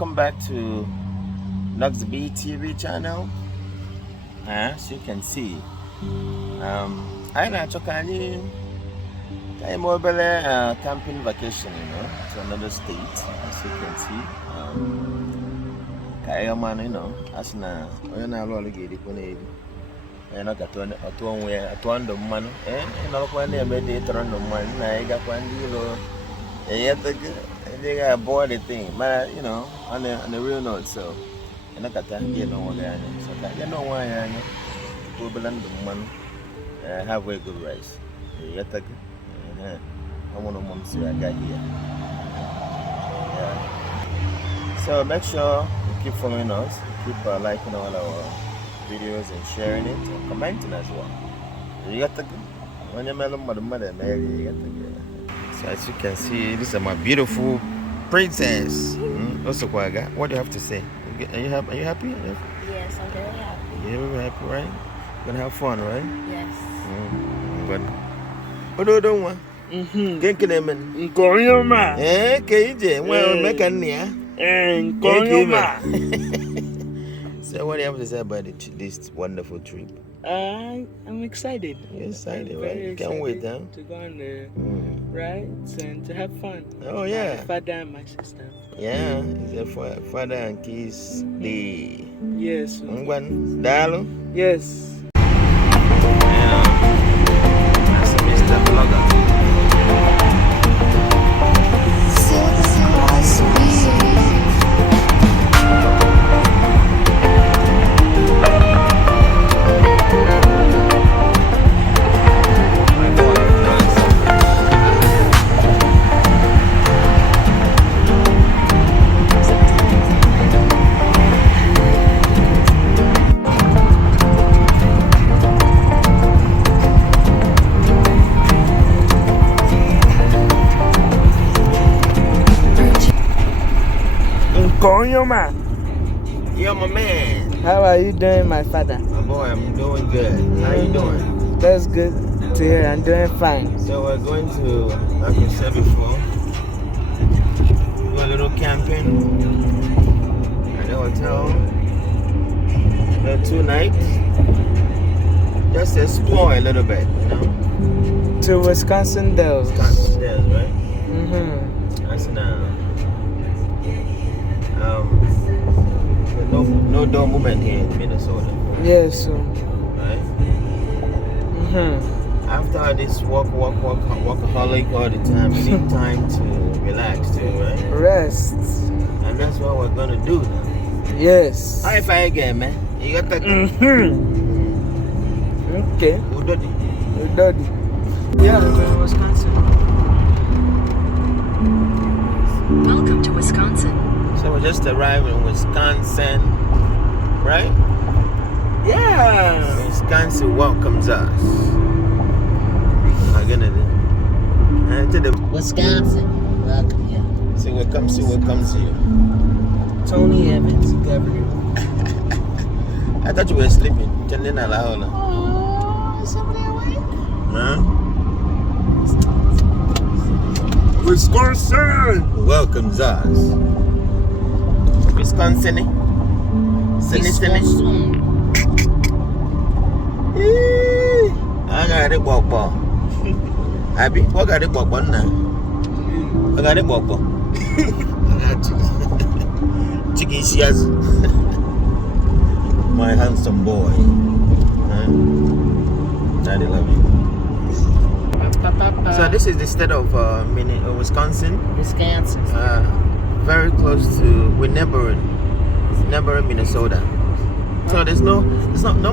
welcome back to Noxyb TV channel. As you can see, I mobile camping vacation, to another state. As you can see, as na and I got one at one the man, and not one day made it on the man. I got one deal. They got bored the thing, but on the real note, so and I got that, so that why I will blend the man, have a good rice. I want to mom see I got here. So make sure you keep following us, keep liking all our videos and sharing it and commenting as well. So as you can see, this is my beautiful princess. Also, what do you have to say? Are you happy? Yes, I'm very happy. You're very happy, right? You're gonna have fun, right? Yes. Good. What do you want? Nkeonyema. KJ, well, Mekania. Nkeonyema. So what do you have to say about this wonderful trip? I'm excited. You're excited, right? Can't wait, huh? To go on the rides and to have fun. Oh, yeah. My father and my sister. Yeah, it's a father and kids day. Yes. Dalo? Yes. Yeah. That's Mr. Blogger. Nkeonyema. You're my man. How are you doing, my father? My boy, I'm doing good. How you doing? That's good to hear. I'm doing fine. So we're going to, like I said before, do a little camping at the hotel. 2 nights. Just explore a little bit, To Wisconsin Dells. Wisconsin Dells, right? That's no door movement here in Minnesota. Yes, right? After this workaholic all the time, we need time to relax too, right? Rest. And that's what we're gonna do now. Yes. How if I again, man? You got that? Okay. Udodi. Yeah, we're going to Wisconsin. Welcome to Wisconsin. So we just arrived in Wisconsin, right? Yeah. Wisconsin welcomes us. To the Wisconsin. Welcome you. See what comes to you. Tony Evans, governor. I thought you were sleeping. Oh, is somebody awake? Huh? Wisconsin welcomes us. Wisconsin. I got it, Bob. Abby, what got it, Bob? I got it, Bob. Chicken shears. My handsome boy. Daddy love you. So this is the state of Wisconsin. Wisconsin. Very close to, we're neighboring Minnesota. So there's not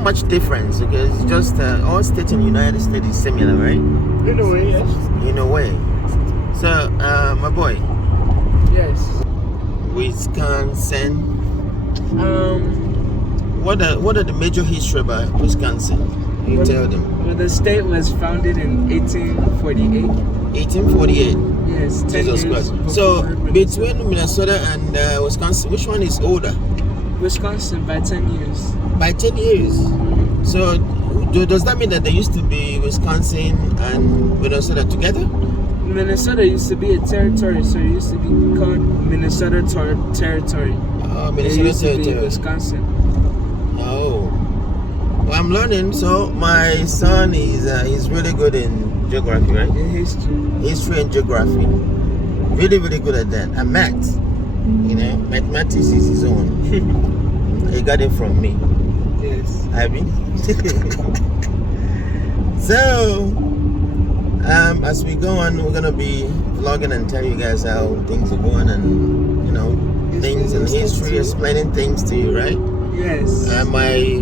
much difference because it's just all states in the United States is similar, right? In a way, yes. In a way. So my boy. Yes. Wisconsin. What are the major history about Wisconsin? You tell them. Well, the state was founded in 1848. 1848. Yes, 10 Jesus years. Christ. So between Minnesota and Wisconsin, which one is older? Wisconsin by 10 years. By 10 years. So does that mean that there used to be Wisconsin and Minnesota together? Minnesota used to be a territory, so it used to be called Minnesota Territory. Oh, It Minnesota used to be Territory. Wisconsin. Oh. Well, I'm learning. So my son is he's really good in geography, right? In history. And geography. Really, really good at that. And maths. You know, mathematics is his own. He got it from me. Yes. Abby. So, as we go on, we're gonna be vlogging and tell you guys how things are going and you know things in history, explaining things to you, right? Yes. My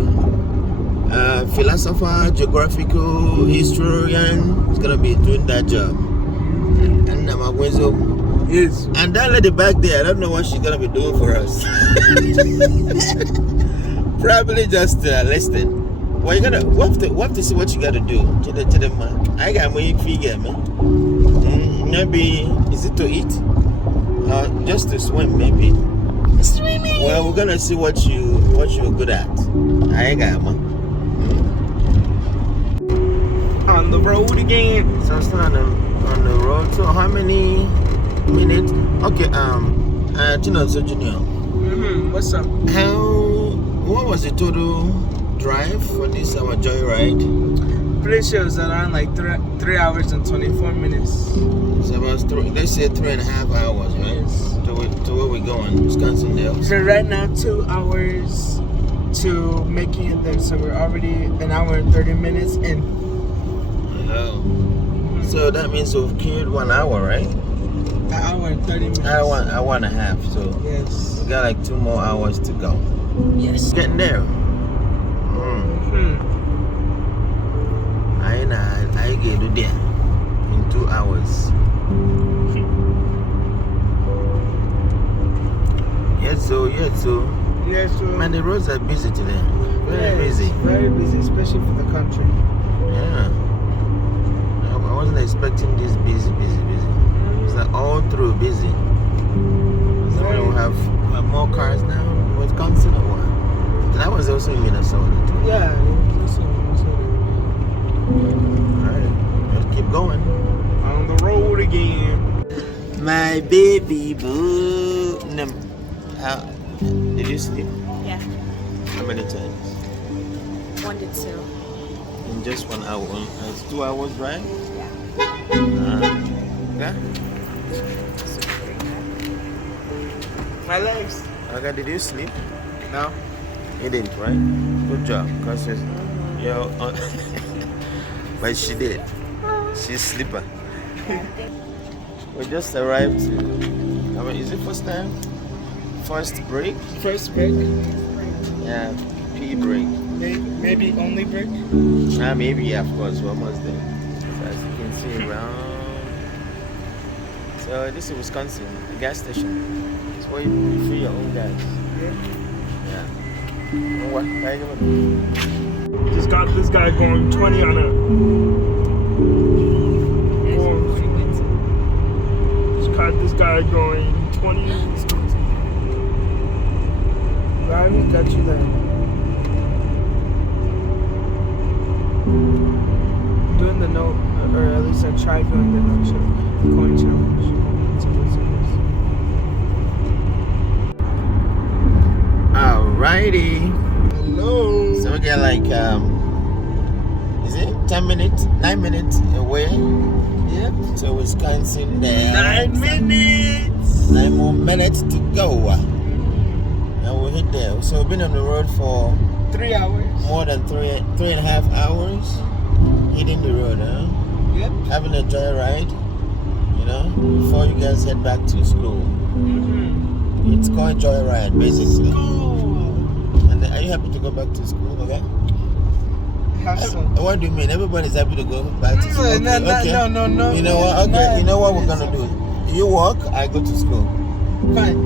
philosopher, geographical historian is gonna be doing that job. And Yes. and that lady back there, I don't know what she's gonna be doing for us. Probably just listening. Well, we have to see what you gotta do. To the man, I got my figure, man. Maybe is it to eat? Just to swim, maybe. Swimming. Well, we're gonna see what you're good at. I got man. On the road again. So I'm still on the road. So how many minutes? Okay, Chinonso Junior. What's up? What was the total drive for this our joyride? Pretty sure it was around like 3 hours and 24 minutes. It's about let's say 3.5 hours, right? Yes. To where we're going, Wisconsin Dells. So right now 2 hours to making it there, so we're already an hour and 30 minutes in. Oh. So that means we've killed 1 hour, right? An hour and 30 minutes. Hour and a half. So Yes. we got like 2 more hours to go. Yes. Getting there. I get to there in 2 hours. Yes, so. Yes, so. Man, the roads are busy today. Very busy. Very busy, especially for the country. Yeah. I wasn't expecting this busy. It's like all through busy. So we have more cars now in Wisconsin or what? And I was also in Minnesota too. Yeah, also in Minnesota. Alright, let's keep going. On the road again. My baby boo. Did you sleep? Yeah. How many times? 1 to 2. In just 1 hour. It's 2 hours, right? Yeah. My legs. Okay, did you sleep? No. You didn't, right? Good job. Because but she did. She's sleeper. We just arrived to. Is it first time? First break? First break. Yeah, pee break. Maybe only break. Maybe, yeah, of course. We're almost there. So as you can see around. So this is Wisconsin, the gas station. It's where you fill your own gas. Yeah. What? Just got this guy going 20 on a. Just got this guy going 20. Why we got you there? Doing the note, or at least I tried doing the coin challenge. Alrighty. Hello. So we get like is it 10 minutes? 9 minutes away. Yep. So Wisconsin there. 9 minutes. 9 more minutes to go. And we'll hit there. So we've been on the road for 3 hours. more than 3.5 hours. Hitting the road, huh? Yep. Having a joyride, you know, before you guys head back to school. It's called joyride, basically. And are you happy to go back to school? Okay. Have some. What do you mean? Everybody's happy to go back to school. Okay. No. You know what? Okay. No. You know what we're gonna do? You walk, I go to school. Fine.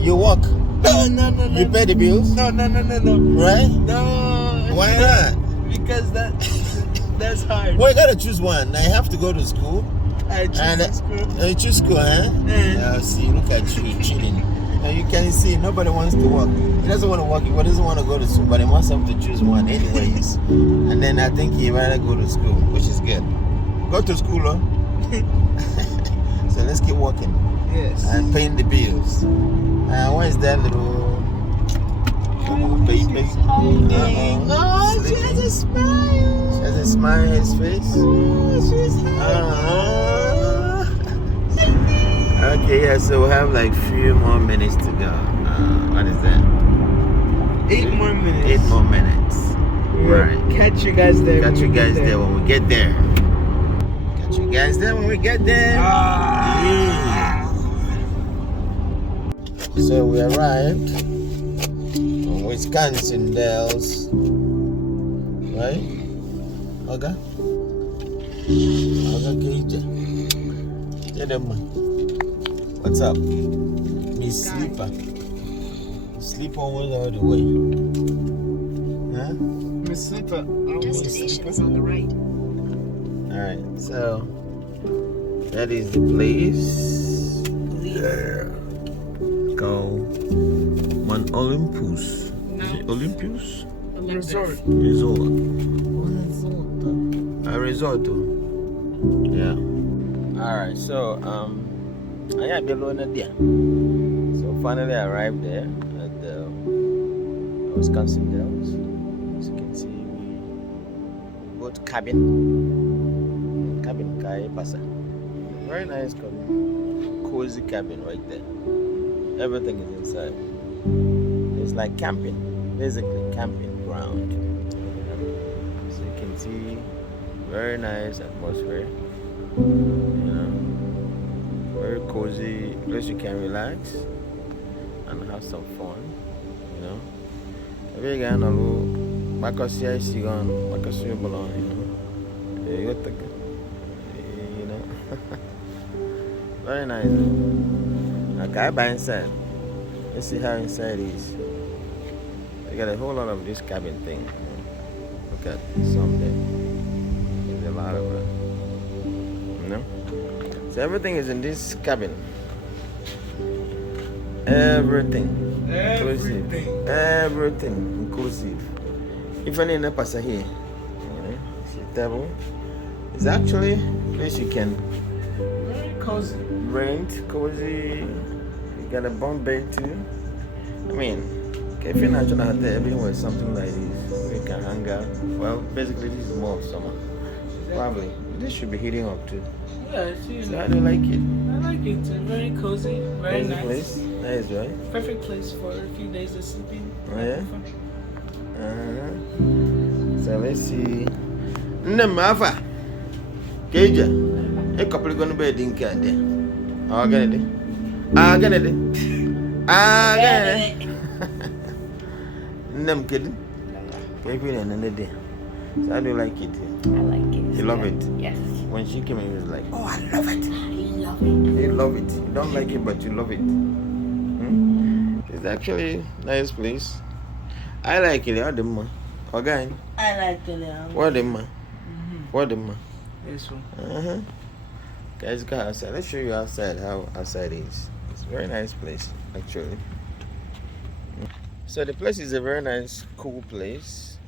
You walk. No. You pay the bills. No. Right? No. Why not? Because that's hard. Well, you gotta choose one. I have to go to school. I choose school. You choose school, huh? See, look at you cheating. And you can see nobody wants to work. He doesn't want to work. He doesn't want to go to school, but he wants him to choose one anyways. And then I think he'd rather go to school, which is good. Go to school, huh? So let's keep walking. Yes. And paying the bills. Where is that little baby? Oh, she has a smile. She has a smile on his face. Oh, she's happy. Okay, yeah, so we have like few more minutes to go. What is that? 8 more minutes. 8 more minutes. Right. Catch you guys there. Catch you guys there when we get there. Catch you guys there when we get there. Yeah. So we arrived in Wisconsin Dells. Right? Okay. What's up? Me sleeper. Sleep almost all the way. Huh? Miss Sleeper. Your destination is on the right. Alright, so that is the place. Yeah. Go Mount Olympus. Is it Olympus? Resort. Resort. A resort. Yeah. Alright, so I am below there. So finally I arrived there at the Wisconsin Dells. As you can see, we bought cabin Kai Pasa. Very nice cabin, cozy cabin right there. Everything is inside. It's like camping, basically camping ground. So you can see, very nice atmosphere. You know, very cozy place you can relax and have some fun. You know, every guy know because I see on because you belong. You know, you know, very nice. Okay, by inside. Let's see how inside is. You got a whole lot of this cabin thing. Look at some there. There's a lot of it. You know? So everything is in this cabin. Everything. Inclusive. Everything inclusive. Even in the passa here. You know, see table. It's actually a place you can Very cozy. rent, cozy. You got a bunk bed too. I mean, if you're not trying to have everywhere something like this, you can hang out. Well, basically this is more of summer. Probably. This should be heating up too. Yeah, it's So how do you like it? I like it. Very cozy. Very Cozy nice. place? Nice, right? Perfect place for a few days of sleeping. Oh, yeah? So let's see. Namafa. Keja. A couple gonna be in cat there. Oh, get it. Get it. Get it. Nam kid. Maybe another day. So how do you like it? I like it. You love it? Yes. When she came in, he was like, oh, I love it. I love it. You love it. You don't like it, but you love it. It's actually a nice place. I like it. What the man? Again? I like it. What the man? What the man? This one. Guys, go outside. Let's show you outside how outside is. It's a very nice place, actually. So the place is a very nice, cool place.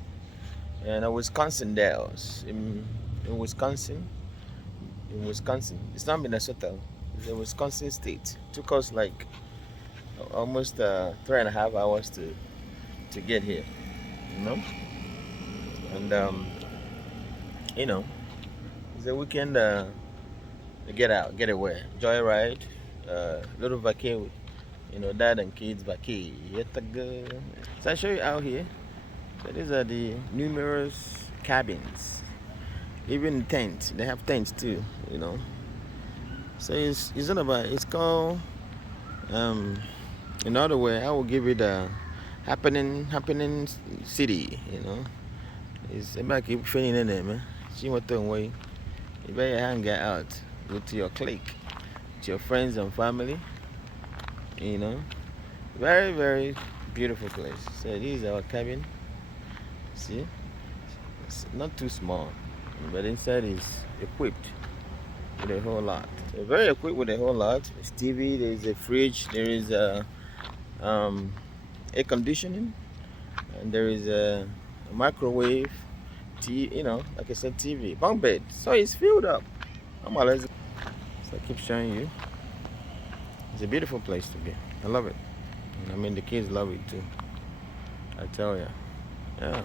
And Wisconsin Dells in Wisconsin. It's not Minnesota. It's a Wisconsin state. It took us like almost 3.5 hours to get here. You know, and you know, it's a weekend. Get out, get away, joyride, little vacay. You know, dad and kids vacay. So I show you out here. So these are the numerous cabins, even tents. They have tents too, you know. So it's not about. It's called. In other way, I will give it a happening city. You know, it's about keep training in there, man. See what the way. You better hang out with your clique, with your friends and family. You know, very very beautiful place. So this is our cabin. See, it's not too small, but inside is equipped with a whole lot. So very equipped with a whole lot. There's TV, there's a fridge, there is a air conditioning, and there is a microwave. You know, like I said, TV, bunk bed. So it's filled up. So I keep showing you. It's a beautiful place to be. I love it. And I mean, the kids love it too. I tell you. Yeah.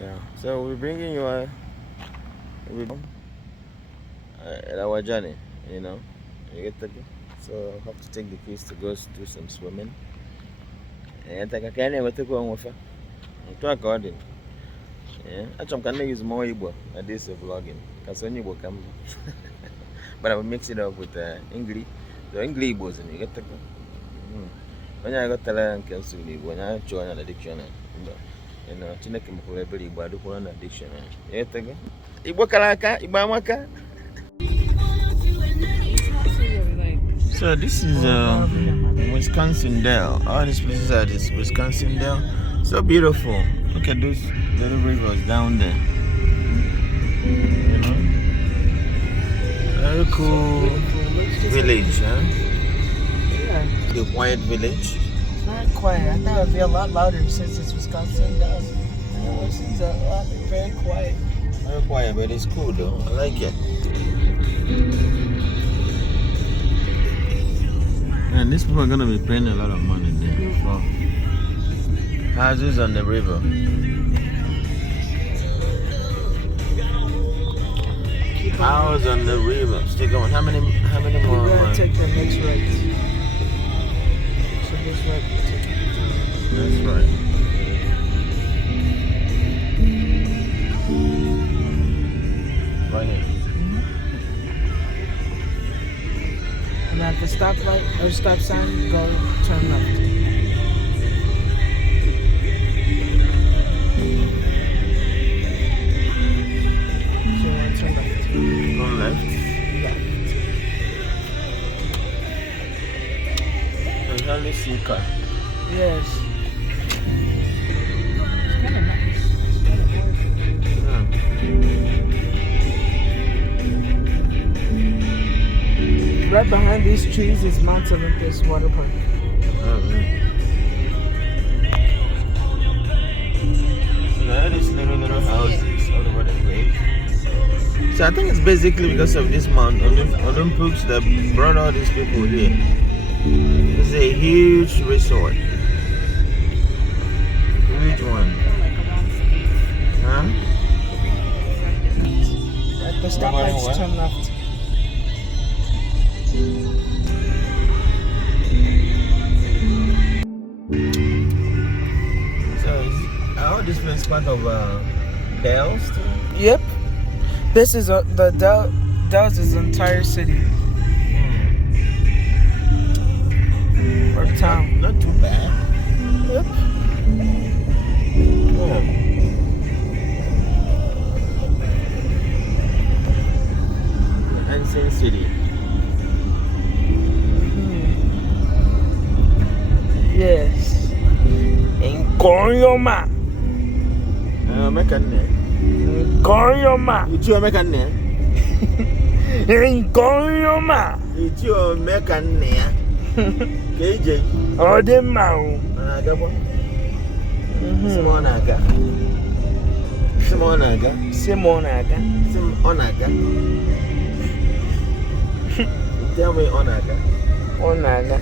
Yeah. So we're bringing you at our journey, you know. You get the, so I have to take the kids to go do some swimming. And I can't ever take one with her. I'm trying garden. Yeah. Actually, I'm gonna use more Igbo at this vlogging. Because when Igbo come. But I will mix it up with English. The English Igbos in you get the. When I got talent and cancel when I join an dictionary. You know, Chineke mkwebeli Igbo adukwa na dictionary. You get the. Igbo kalaka, Igbo amaka. So this is Wisconsin Dell. All these places are this Wisconsin Dell. So beautiful. Look at those little rivers down there. You know, very cool village, huh? Yeah. The quiet village. It's not quiet. I thought it would be a lot louder since it's Wisconsin. It seems a lot very quiet. Very quiet, but it's cool though. I like it. And these people are gonna be paying a lot of money there for houses on the river. House on the river. Still going. How many more? We're gonna take the next right. So this right. That's right. Right here. And at the stoplight or stop sign, go turn left. So turn left. Go left. Left. There's only see car. Yes. It's kind of nice. It's kind of gorgeous. Right behind these trees is Mount Olympus Water Park. There is little houses all over the place. So I think it's basically because of this Mount Olympus that brought all these people here. It's a huge resort. Huge one. Huh? At the stoplights, turn left. So all this place part of Dells too? Yep. This is the Dells is entire city or town. Not too bad. Yep. Yeah. Ancient city. Yes. Nkeonyema. American Nkeonyema. Ichie Nkeonyema. Nkeonyema. Ichie Nkeonyema. KJ. Ode mau. Anagabo. Simonaga. Simonaga. Simonaga. Simonaga. Tell me Onaga. Onaga.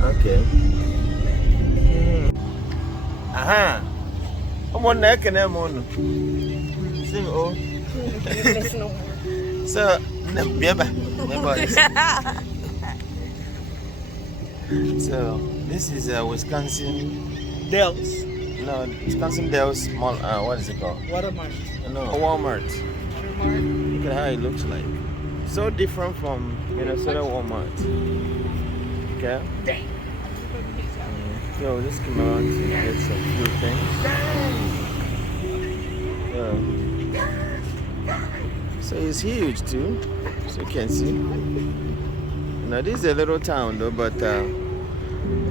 Okay. Aha. I'm on the canal moon. Sing oh. So, so this is Wisconsin Dells. No, Wisconsin Dells Mall. What is it called? Watermark. No, Walmart. Look at how it looks like. So different from Minnesota Walmart. Okay. So just come around to get some few things. So it's huge too, so you can see. Now this is a little town though, but I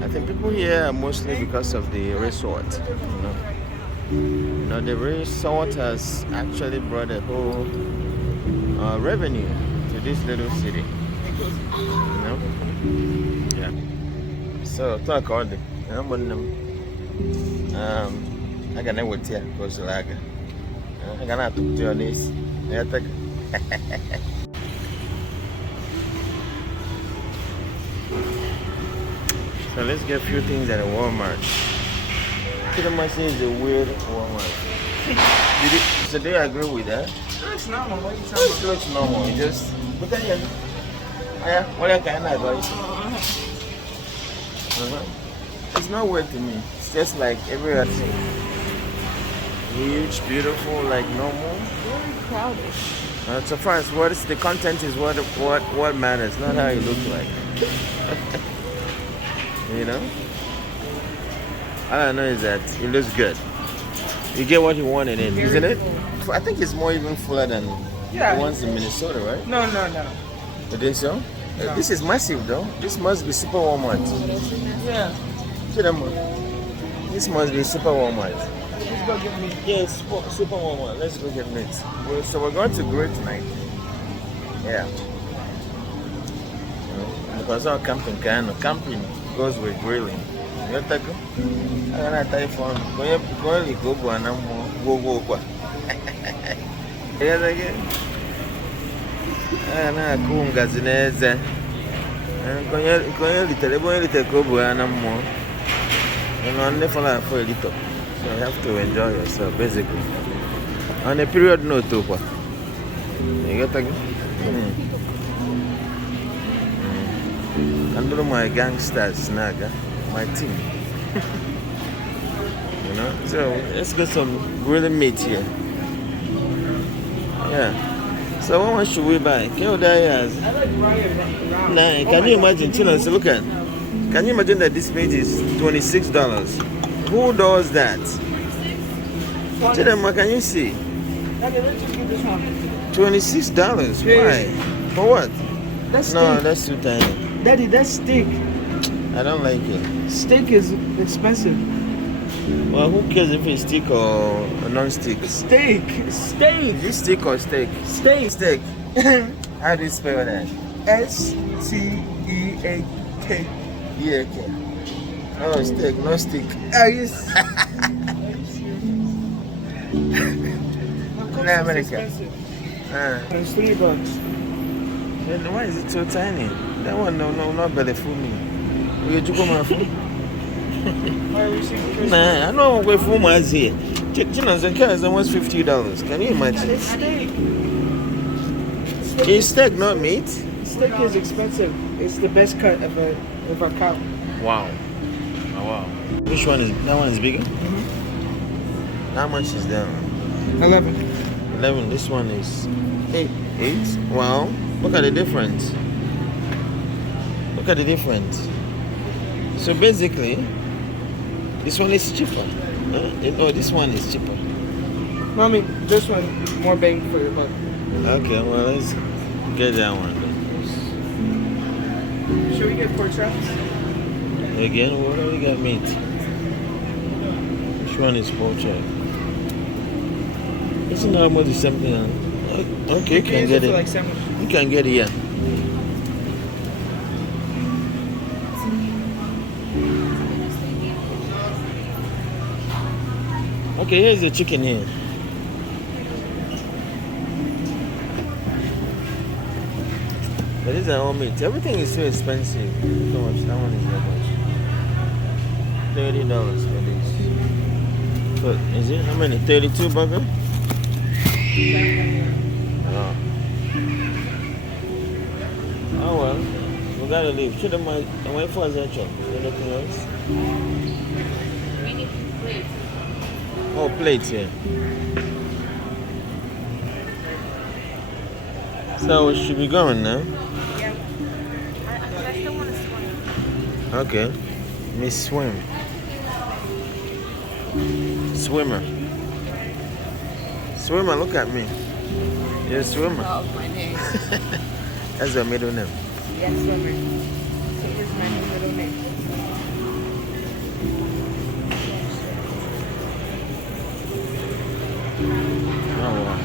think people here are mostly because of the resort. You know, the resort has actually brought a whole revenue to this little city. You know? Yeah. So talk all the I can never tell because I got to do this. So let's get a few things at a Walmart. Chinonso is a weird Walmart. So do you agree with that? It looks normal. What are you It talking looks normal. It just. But then, yeah, what I can advise. It's not weird to me. It's just like every other thing. Huge, beautiful, like normal. Very crowded. So far as what is the content is what matters, not how you look like. You know? All I know is that it looks good. You get what you want in it, Very isn't it? full. I think it's more even fuller than Yeah. the ones in Minnesota, right? No. You think so? No. This is massive though. This must be super Walmart. Yeah. This must be super Walmart. Let's go get meat. Yes, super Walmart. Let's go get meat. So we're going to grill tonight. Yeah. Because our camping goes with grilling. You take it? I'm gonna take phone. Go and go. Yeah, again. Na kunga zineze. Little kobo anamo. And only for a little. So you have to enjoy yourself basically. On a period note too. You get again? Under my gangsters naga, my team. You know? So let's get some grilling meat here. Yeah. So what one should we buy? Can you I like Ryan round. Nah, can you imagine? Chinonso, look at. Can you imagine that this meat is $26? Who does that? Chinonso, can you see? Okay, let's just get this one. $26. Why? For what? That's No, steak. that's too tiny. Daddy, that's steak. I don't like it. Steak is expensive. Well, who cares if it's stick or non-stick? Steak. Steak. Is it stick or steak? Steak. Steak. How do you spell that? STEAK. Yeah, okay. Oh, steak, no stick. Are you? In America. It's $3. Then why is it so tiny? That one, no, not belly fool me. You do come out. Nah, I know where fool my here. Chinonso is almost $50. Can you imagine? It's steak. It's steak, not meat. Steak is expensive. It's the best cut of a cow. Wow. Oh, wow. Which one is that one is bigger? How much is that one? 11. 11. This one is 8. Wow. Look at the difference. Look at the difference. So basically, this one is cheaper. No, this one is cheaper. Mommy, this one more bang for your buck. Okay, well let's get that one. Should we get pork chops? Again, what do we got meat? Which one is pork chop? Isn't how much is something? Okay, you can get it. it. Like sandwich. You can get it here. Okay, here's the chicken here. But these are all meat. Everything is so expensive. How much? That one is how much? $30 for this. But is it how many? 32 burger? Oh. Oh well. We gotta leave. Should I wait for that job? Anything else? We need plates. Oh, plates here. So we should be going now. Yeah. I still want to swim. Okay. Miss Swim. Swimmer. Swimmer, look at me. You're a swimmer. Oh, my name. That's your middle name. Yes, swimmer. It is my new middle name. Oh wow.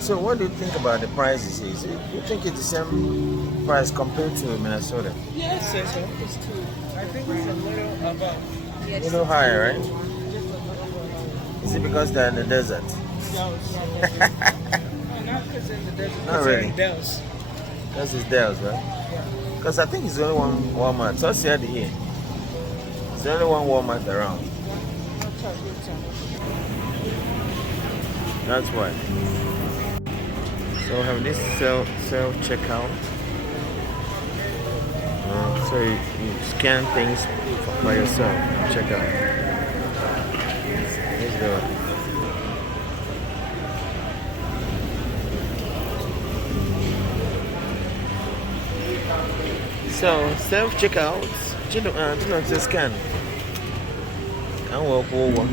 So what do you think about the prices here? Do you think it's the same price compared to Minnesota? Yes, it's two. I think it's a little above. A little higher, right? Is it because they're in the desert? Dells. No, not because they're in the desert. Not really. Dells. That's his Dells, right? Yeah. Because I think it's the only one Walmart. So here. It's the only one Walmart around. That's why. So we have this self checkout. So you scan things by yourself. Check out. Let's go. So self checkouts. Do not just scan. And walk over.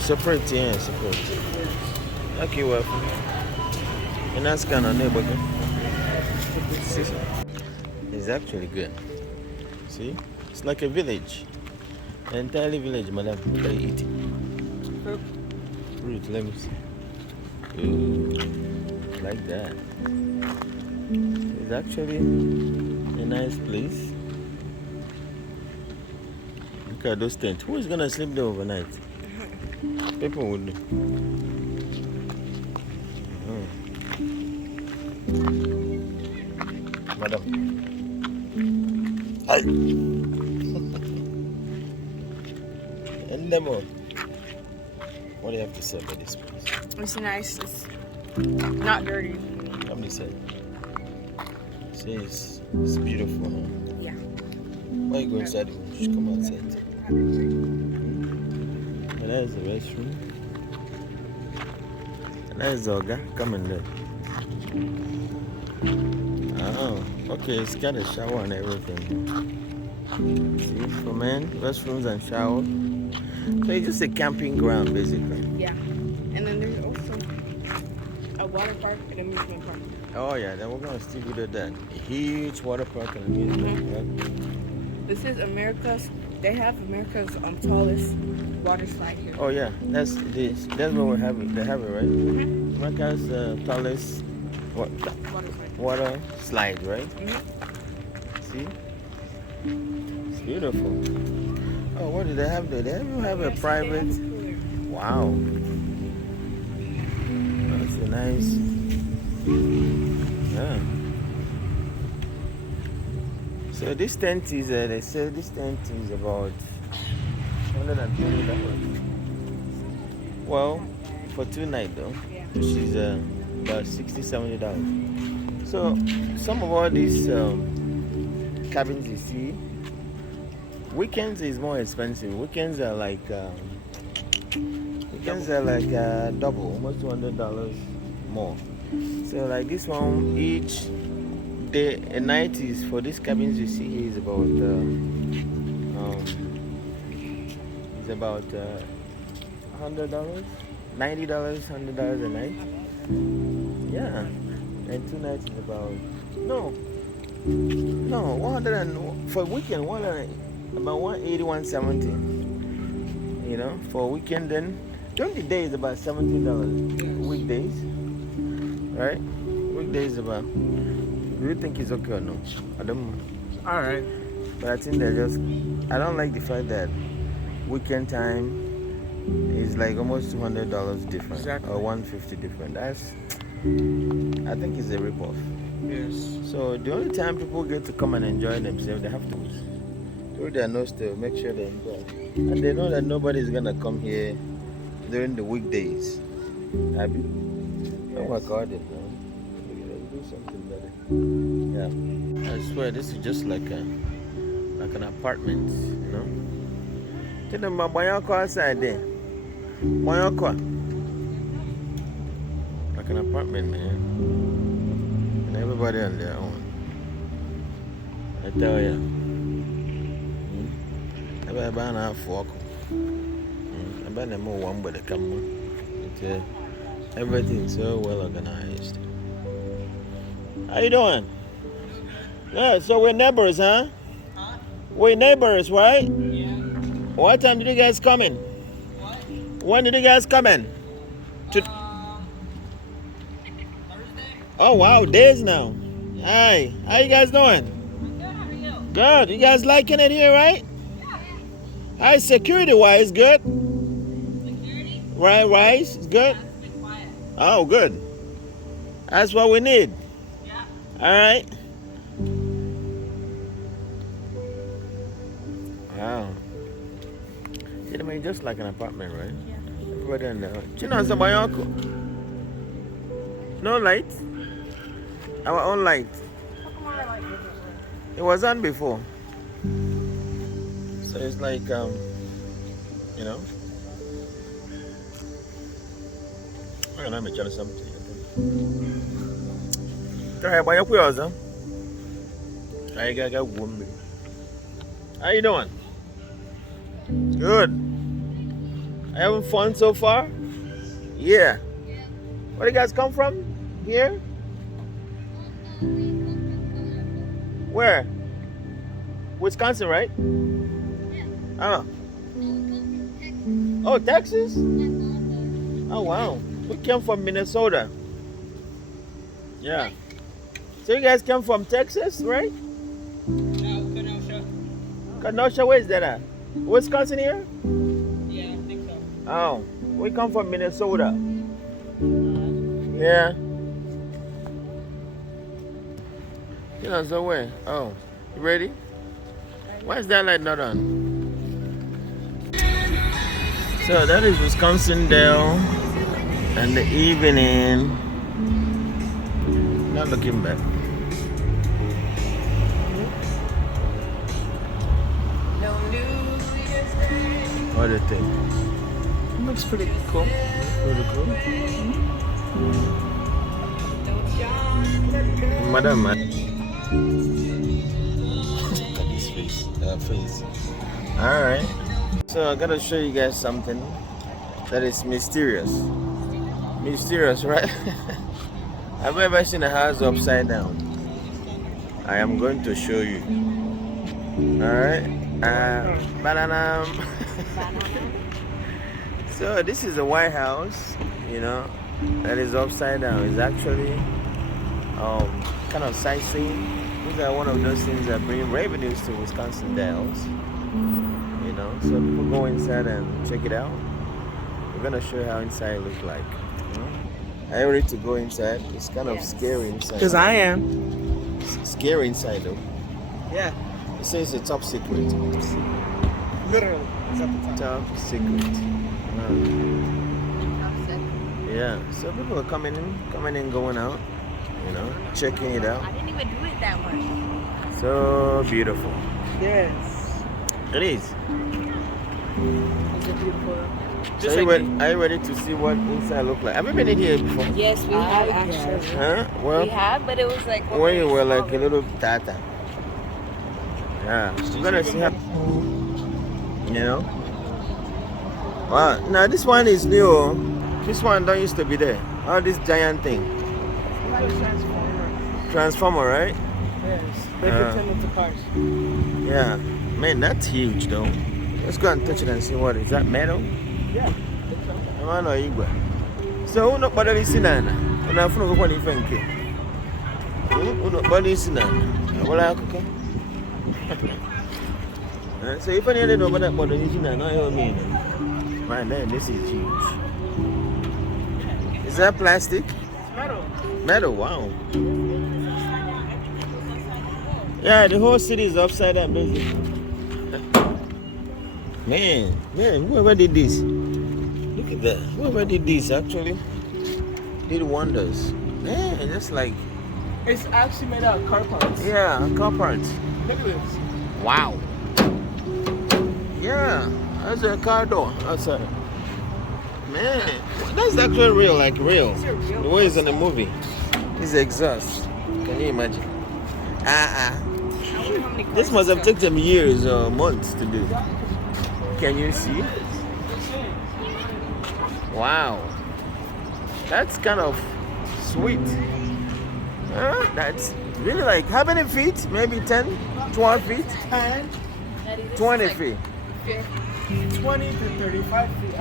Separate, yeah, separate. Okay, well, and that's kind of neighbor. It's actually good. See, it's like a village, an entirely village, madam. What are you eating? Fruit. Let me see. Ooh, like that. It's actually a nice place. Look at those tents. Who is gonna sleep there overnight? People would. Madam. Hi. And demo. What do you have to say about this place? It's nice. It's not dirty. How many say? See, it's beautiful, huh? Yeah. Why you go inside? Just come outside. And that is the restroom. And that is the Oga. Come in there. Oh, okay. It's got a shower and everything. See, for men, restrooms and shower. So it's just a camping ground, basically. Yeah. And then there's also a water park and amusement park. Oh yeah, then we're gonna still do that. A huge water park and amusement park. This is America's. They have America's tallest water slide here. Oh yeah, that's this. That's what we have. They have it, right? Mm-hmm. America's tallest water slide, right? Mm-hmm. See, it's beautiful. Oh, what do they have there? They even have a private. Wow, that's a nice. Yeah. So this tent is. They say this tent is about $120. Well, for 2 nights though, which is about $60-70. So some of all these cabins you see, weekends is more expensive. Weekends are like double, almost $200 more. So like this one, each day a night is for these cabins you see here is about $100, $90, $100 a night. Yeah, and 2 nights is about no 100 and for a weekend about 180, 170. You know, for a weekend then during the day is about $17 weekdays, right? Weekdays about. Do you think it's okay or no? I don't know. All right. But I think I don't like the fact that weekend time is like almost $200 different, exactly. Or $150 different. I think it's a rip-off. Yes. So the only time people get to come and enjoy themselves, they have to through their nose to make sure they enjoy, and they know that nobody's gonna come here during the weekdays. Abby, don't work hard, man. Do something better. Yeah, I swear this is just like an apartment, you know. Tell them about Bayako outside there. Bayako. Like an apartment, man. And everybody on their own. I tell ya. Everybody on our fork. Everybody more one by the camera. Everything's so well organized. How you doing? Yeah, so we're neighbors, huh? We're neighbors, right? Yeah. What time did you guys come in? What? When did you guys come in? Thursday. Oh wow, days now. Hi, how you guys doing? Good, how are you? Good. You guys liking it here, right? Yeah. Hi, security-wise, good? Security? Right, it's good? Yeah, it's been quiet. Oh, good. That's what we need. Yeah. All right. Wow. I mean, just like an apartment, right? Yeah. Everybody in there. Chinonso Eduputa. No light? Our own light. How come our light doesn't work? It was on before. So it's like, you know. I don't know, I'm trying something. Try by your wheels, huh? I got one. How you doing? Good. Having fun so far? Yeah. Where do you guys come from? Here? Where? Wisconsin, right? Yeah. Oh, Texas? Oh, wow. We came from Minnesota. Yeah. So you guys come from Texas, right? No, Kenosha. Kenosha, where is that at? Wisconsin here? Yeah, I think so. Oh, we come from Minnesota. Yeah. You know, so where? Oh, you ready? Why is that light not on? So that is Wisconsin Dale and the evening. Not looking back. What do you think? It looks pretty cool. Pretty cool. Madam, look at this face. Face. Alright. So I gotta show you guys something that is mysterious. Mysterious, right? Have you ever seen a house upside down? I am going to show you. Alright. Banana. So this is a White House, you know, that is upside down. It's actually kind of sightseeing. These are one of those things that bring revenues to Wisconsin Dells. You know, so people go inside and check it out. We're gonna show you how inside looks like. You know? Are you ready to go inside? It's kind of scary inside. Because I am. It's scary inside though. Yeah. It says it's a top secret. Literally, it's at the top. Top secret. Yeah. So people are coming in, going out. You know, checking it out. I didn't even do it that much. So beautiful. Yes. It is. It's a beautiful. So are you ready to see what inside look like? Have you been in here before? Yes, we have actually. Huh? Well, we have, but it was like when you were like a little tata. Yeah. We're gonna see how. You know. Wow. Now this one is new. This one don't used to be there. Oh, this giant thing. Transformer, right? Yes. They pretend it's a cars. Yeah. Man, that's huge though. Let's go and touch it and see what is that metal? Yeah. So who not bother this in Nana? When I found one different kid. Who not bother this in Nana? Well I cook. So if I know about that bother this in Nana, I mean. Man, this is huge. Is that plastic? Metal. Metal, wow. Yeah, the whole city is upside down, basically. Man, whoever did this? Look at that. Whoever did this actually did wonders. Man, just like. It's actually made out of car parts. Yeah, car parts. Look at this. Wow. Yeah, that's a car door outside. Man, that's actually real, like real. The way it's in the movie. It's exhaust. Can you imagine? This must have taken them years or months to do. Can you see? Wow. That's kind of sweet. That's really like, how many feet? Maybe 10, 12 feet? 10. Eddie, this 20 is like feet. 20 to 35 feet.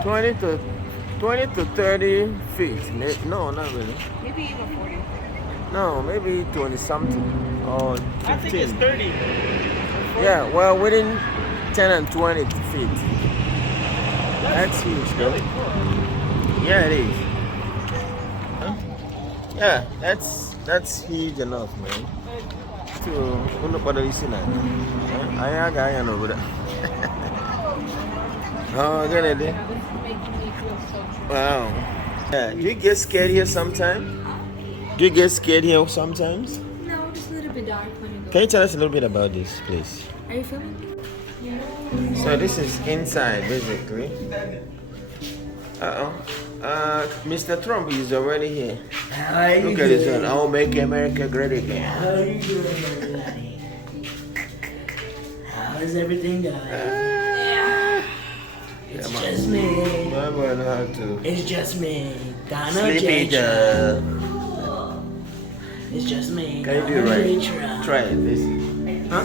20 to 30 feet. No, not really. maybe even 40. No, maybe 20 something or 15. I think it's 30. Yeah, well, within 10 and 20 feet. That's huge, though. Really cool. Yeah, it is. Huh? Yeah, that's huge enough, man. To look what you see now. I got over there. Oh, get it. This is making me feel so true. Wow. Yeah, do you get scared here sometimes? Do you get scared here sometimes? No, just a little bit dark when you go. Can you tell us a little bit about this place? Are you filming? So this is inside, basically. Mr. Trump is already here. Look at this one. I'll make America great again. How are you doing, everybody? How is everything going? It's just me. I'm gonna have to. It's just me. Donald Sleepy J. girl. Trump. It's just me. Can you do it Donald J. right? Trump. Try it, please. Huh?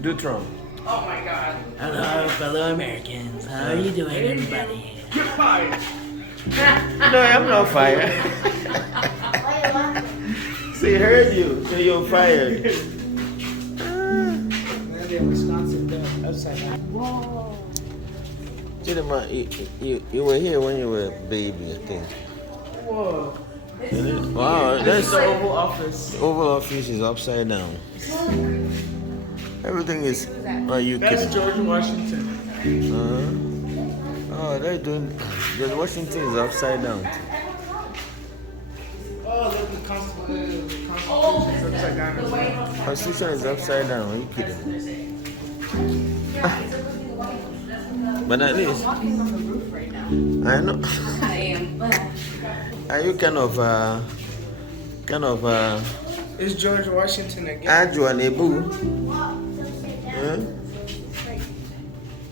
Do Trump. Oh my god. Hello, fellow Americans. How are you doing, everybody? Get fired. No, I'm not fired. She heard you, so you're fired. Maybe in Wisconsin, they're upside down. Whoa. Chidima, you were here when you were a baby, I think. Whoa. Wow, This that's is the Oval Office. Oval Office is upside down. Everything is. Are you That's kidding? George Washington. Oh, they're doing. The Washington is upside down. Oh, look, the Constitution is upside down. Constitution is upside down. Are you kidding me? But at least Walking on the roof right now. I know. I am. Are you kind of It's George Washington again. Aju and Ebu? Huh?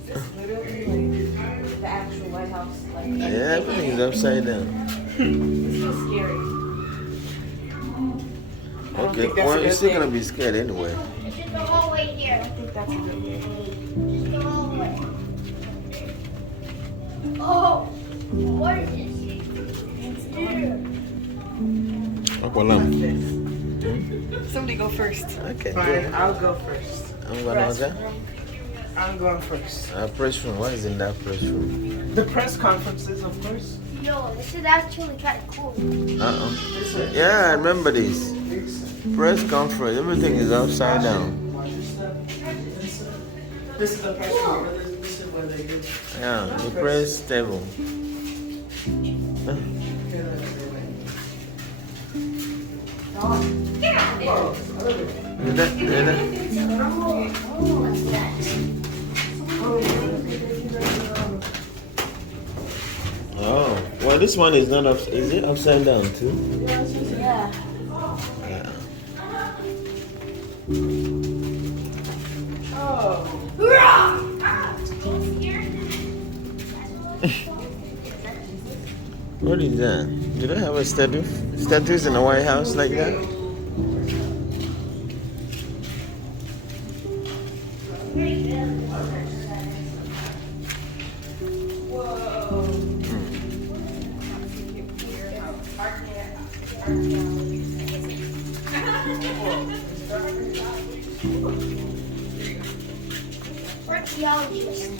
This is literally like the actual White House. Like, Yeah, everything is upside down. this feels scary. Okay, think that's well, a you're good still thing. gonna be scared anyway. It's just the hallway here. I think that's a good thing. Just the hallway. Oh, what is this? Here. Somebody go first. Okay. Fine, I'll go first. I'm gonna order. I'm going first. Press room. What is in that press room? The press conferences, of course. Yo, this is actually kind of cool. Yeah, I remember this. Press conference. Everything is upside down. This is the press conference. This is where they do. Yeah, the press table. Oh, well, this one is not up. Is it upside down too? Yeah. Yeah. What is that? Do they have a statues in the White House like that? Archaeologist.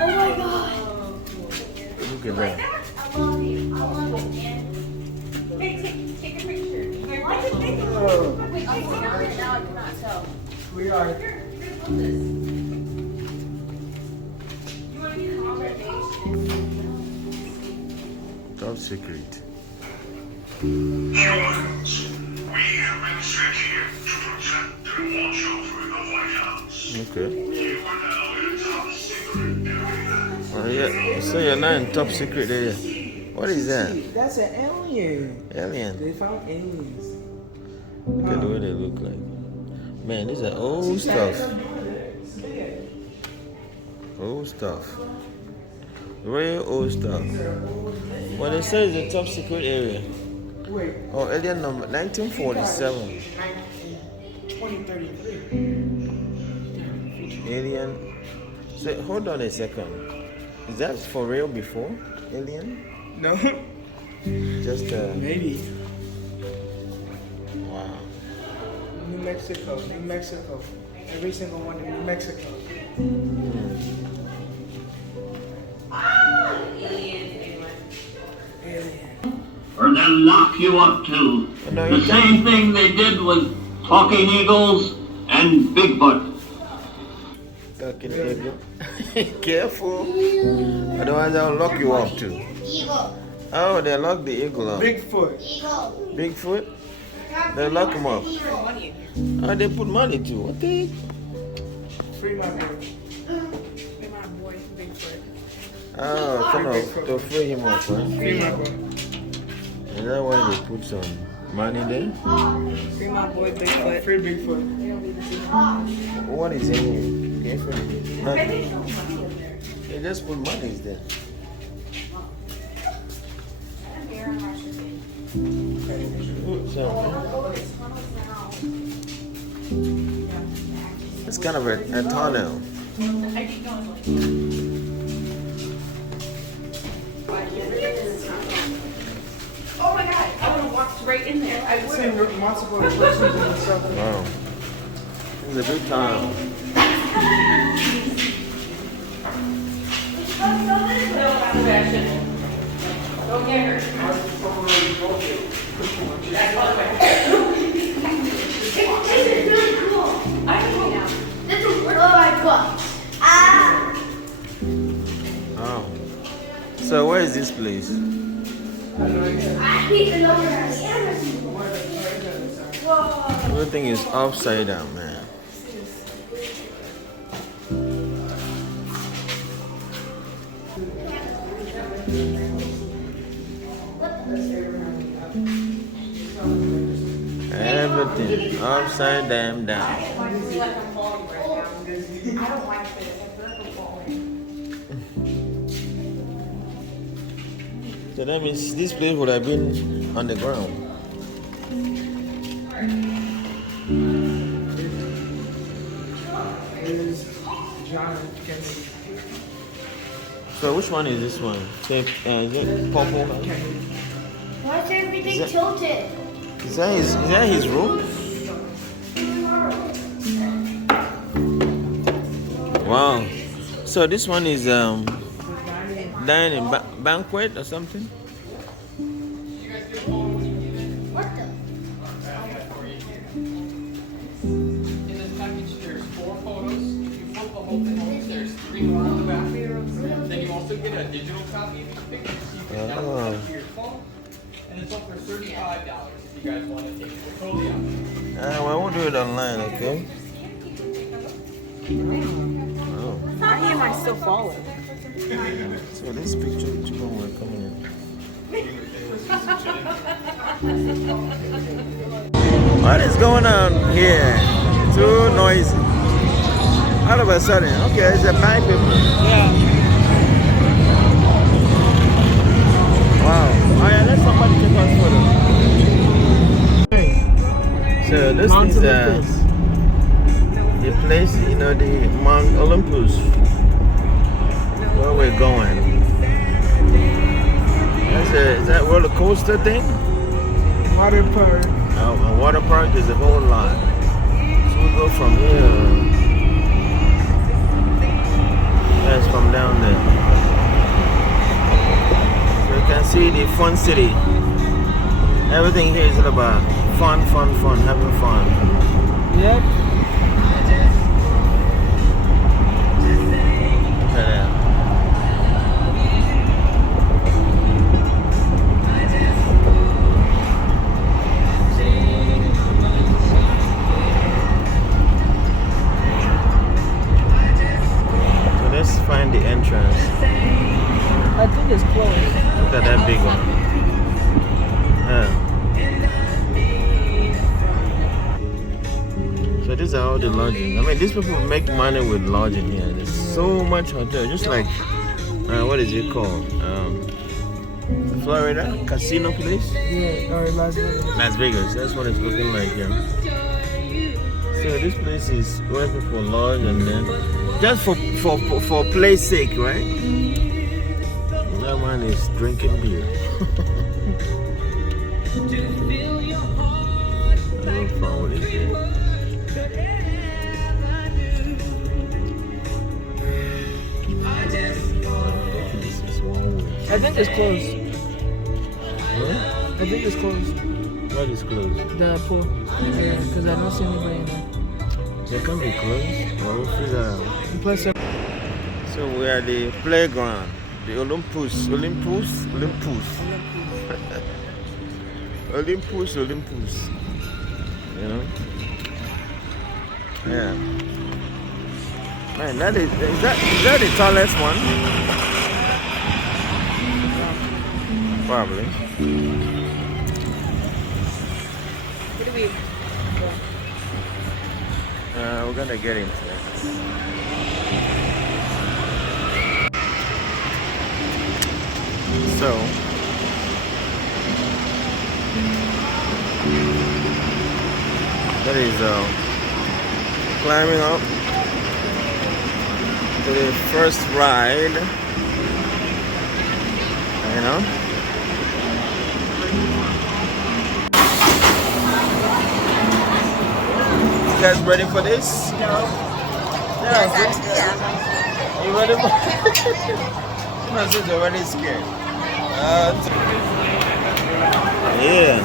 Oh my god. Look at that. I love you. I love it, man. Hey, take a picture. Why did they Wait, I'm on it now. I cannot tell. We are. Top secret. Humans, we have been sent here to protect and watch over the White House. Okay. You are now in a top secret area. Oh, yeah. So you're not in top secret area. What is that? That's an alien. Alien. They found aliens. Look at the way they look like. Man, these are old stuff. Old stuff. Real old stuff. Well, they say it's a top secret area. Wait, Oh, alien number 1947. 2033. Alien. So hold on a second. Is that for real before Alien? No? Just Maybe. wow. New Mexico. Every single one in New Mexico. Or they'll lock you up too. No, The you can't. same thing they did with talking eagles and Bigfoot. Talking eagle. Careful. Otherwise I'll lock you up too. Eagle. Oh, they lock the eagle up. Bigfoot. Eagle. Bigfoot? They lock him up. Oh, they put money too. What the? Free my boy. Be my boy, Bigfoot. Oh, kind of to free him up, huh? Free my boy. Is that why they put some money there? Free my boy, Bigfoot. Free Bigfoot. What is in here? Careful. Nothing. They just put money there. So, it's kind of a tunnel. Oh my god, I would have walked right in there. I I've would seen have. multiple reflections in the circle. Wow. It's a big tunnel. Don't get her. This is really cool. I know now. This is worth $5. Ah. Wow. So where is this place? I need to know where Whoa. Everything is upside down, man. Everything upside down. I don't feel like I'm falling right now. I don't like this. I feel like I'm falling. So that means this place would have been on the ground. Is John Kennedy. So which one is this one? Is it purple? Why is everything Is tilted? Is that his room? Wow. So this one is dining banquet or something? What the? In this package, there's 4 photos. If you flip the whole thing over, there's 3 more on the back. Then you also get a digital copy of each picture, so you can download it to your phone. And it's up for $35 if you guys want to take it. It's totally up. Well, I won't do it online, okay? Oh. I am I still falling. So this picture we're coming in. What is going on here? Too noisy. All of a sudden, okay, it's a bad people. Yeah. Wow. Oh yeah, let somebody take us photo. So this Mount is Olympus. the place, you know, the Mount Olympus, where we're going. Is that roller coaster thing? Water park. A water park is a whole lot. So we go from here. That's from down there. So you can see the fun city. Everything here is all about fun, having fun. Yep. Look at that. So let's find the entrance. I think it's closed. Look at that big one. Yeah. So these are all the lodging. I mean, these people make money with lodging here. There's so much hotel, just like what is it called? Florida casino place? Yeah, or Las Vegas. Las Vegas, that's what it's looking like here. So this place is where people lodge and then just for play's sake, right? That man is drinking beer. I don't know what is there. This is one way. I think it's closed. Huh? I think it's closed. What is closed? The pool. Yeah, because I don't see anybody in there. They can be closed. Well, we'll figure out. And plus, So we are at the playground, the Olympus. Olympus. You know? Yeah. Man, is that the tallest one? Probably. What do we? We're gonna get into that. So that is climbing up to the first ride, you know. You guys ready for this? Yes, actually, yeah. You ready for no, she's already scared. Yeah.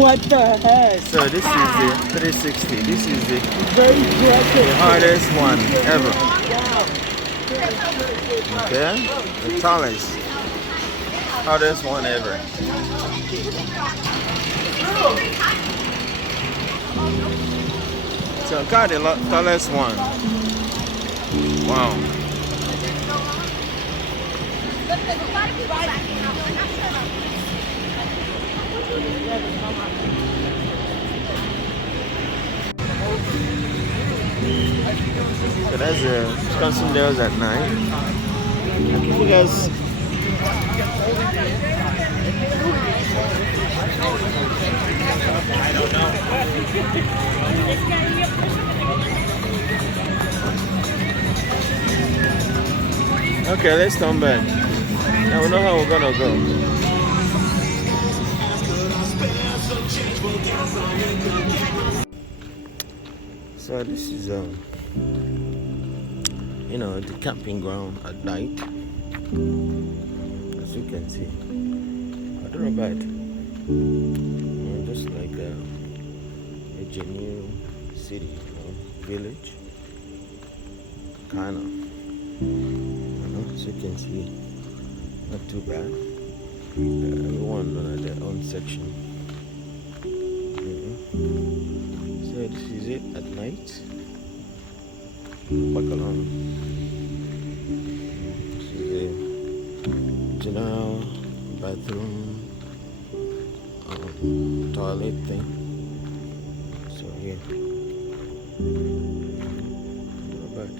what the heck? So this is the 360. This is the Very aggressive. hardest one ever. Okay? The tallest. Hardest one ever. So got the tallest one. Wow. So that's the Wisconsin Dells at night. You guys. Okay, let's turn back. Now we know how we're gonna go. So this is you know, the camping ground at night. As you can see, I don't know bad. Just like a genuine city, you know, village, kind of. You know, as you can see, not too bad. Everyone on their own section. So this is it at night. Back along. This is the general bathroom, toilet thing. So yeah, not bad.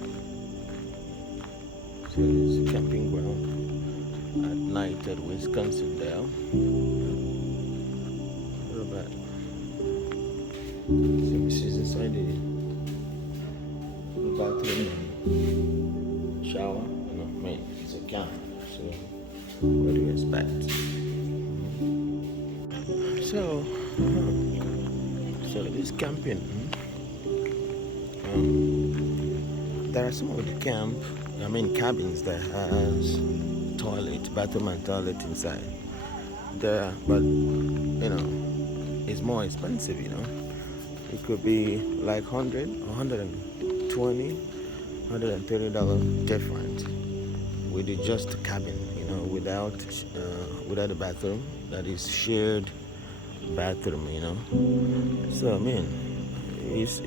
So it's camping ground at night at Wisconsin Dale. Not bad. So this is inside the bathroom and shower. No, man, it's a camp. So what do you expect? So this camping, there are some of the cabins that has toilet, bathroom and toilet inside. There, but you know, it's more expensive. You know, it could be like $100 or $120, $130 difference with the just cabin. You know, without a bathroom that is shared bathroom. You know, so I mean, it's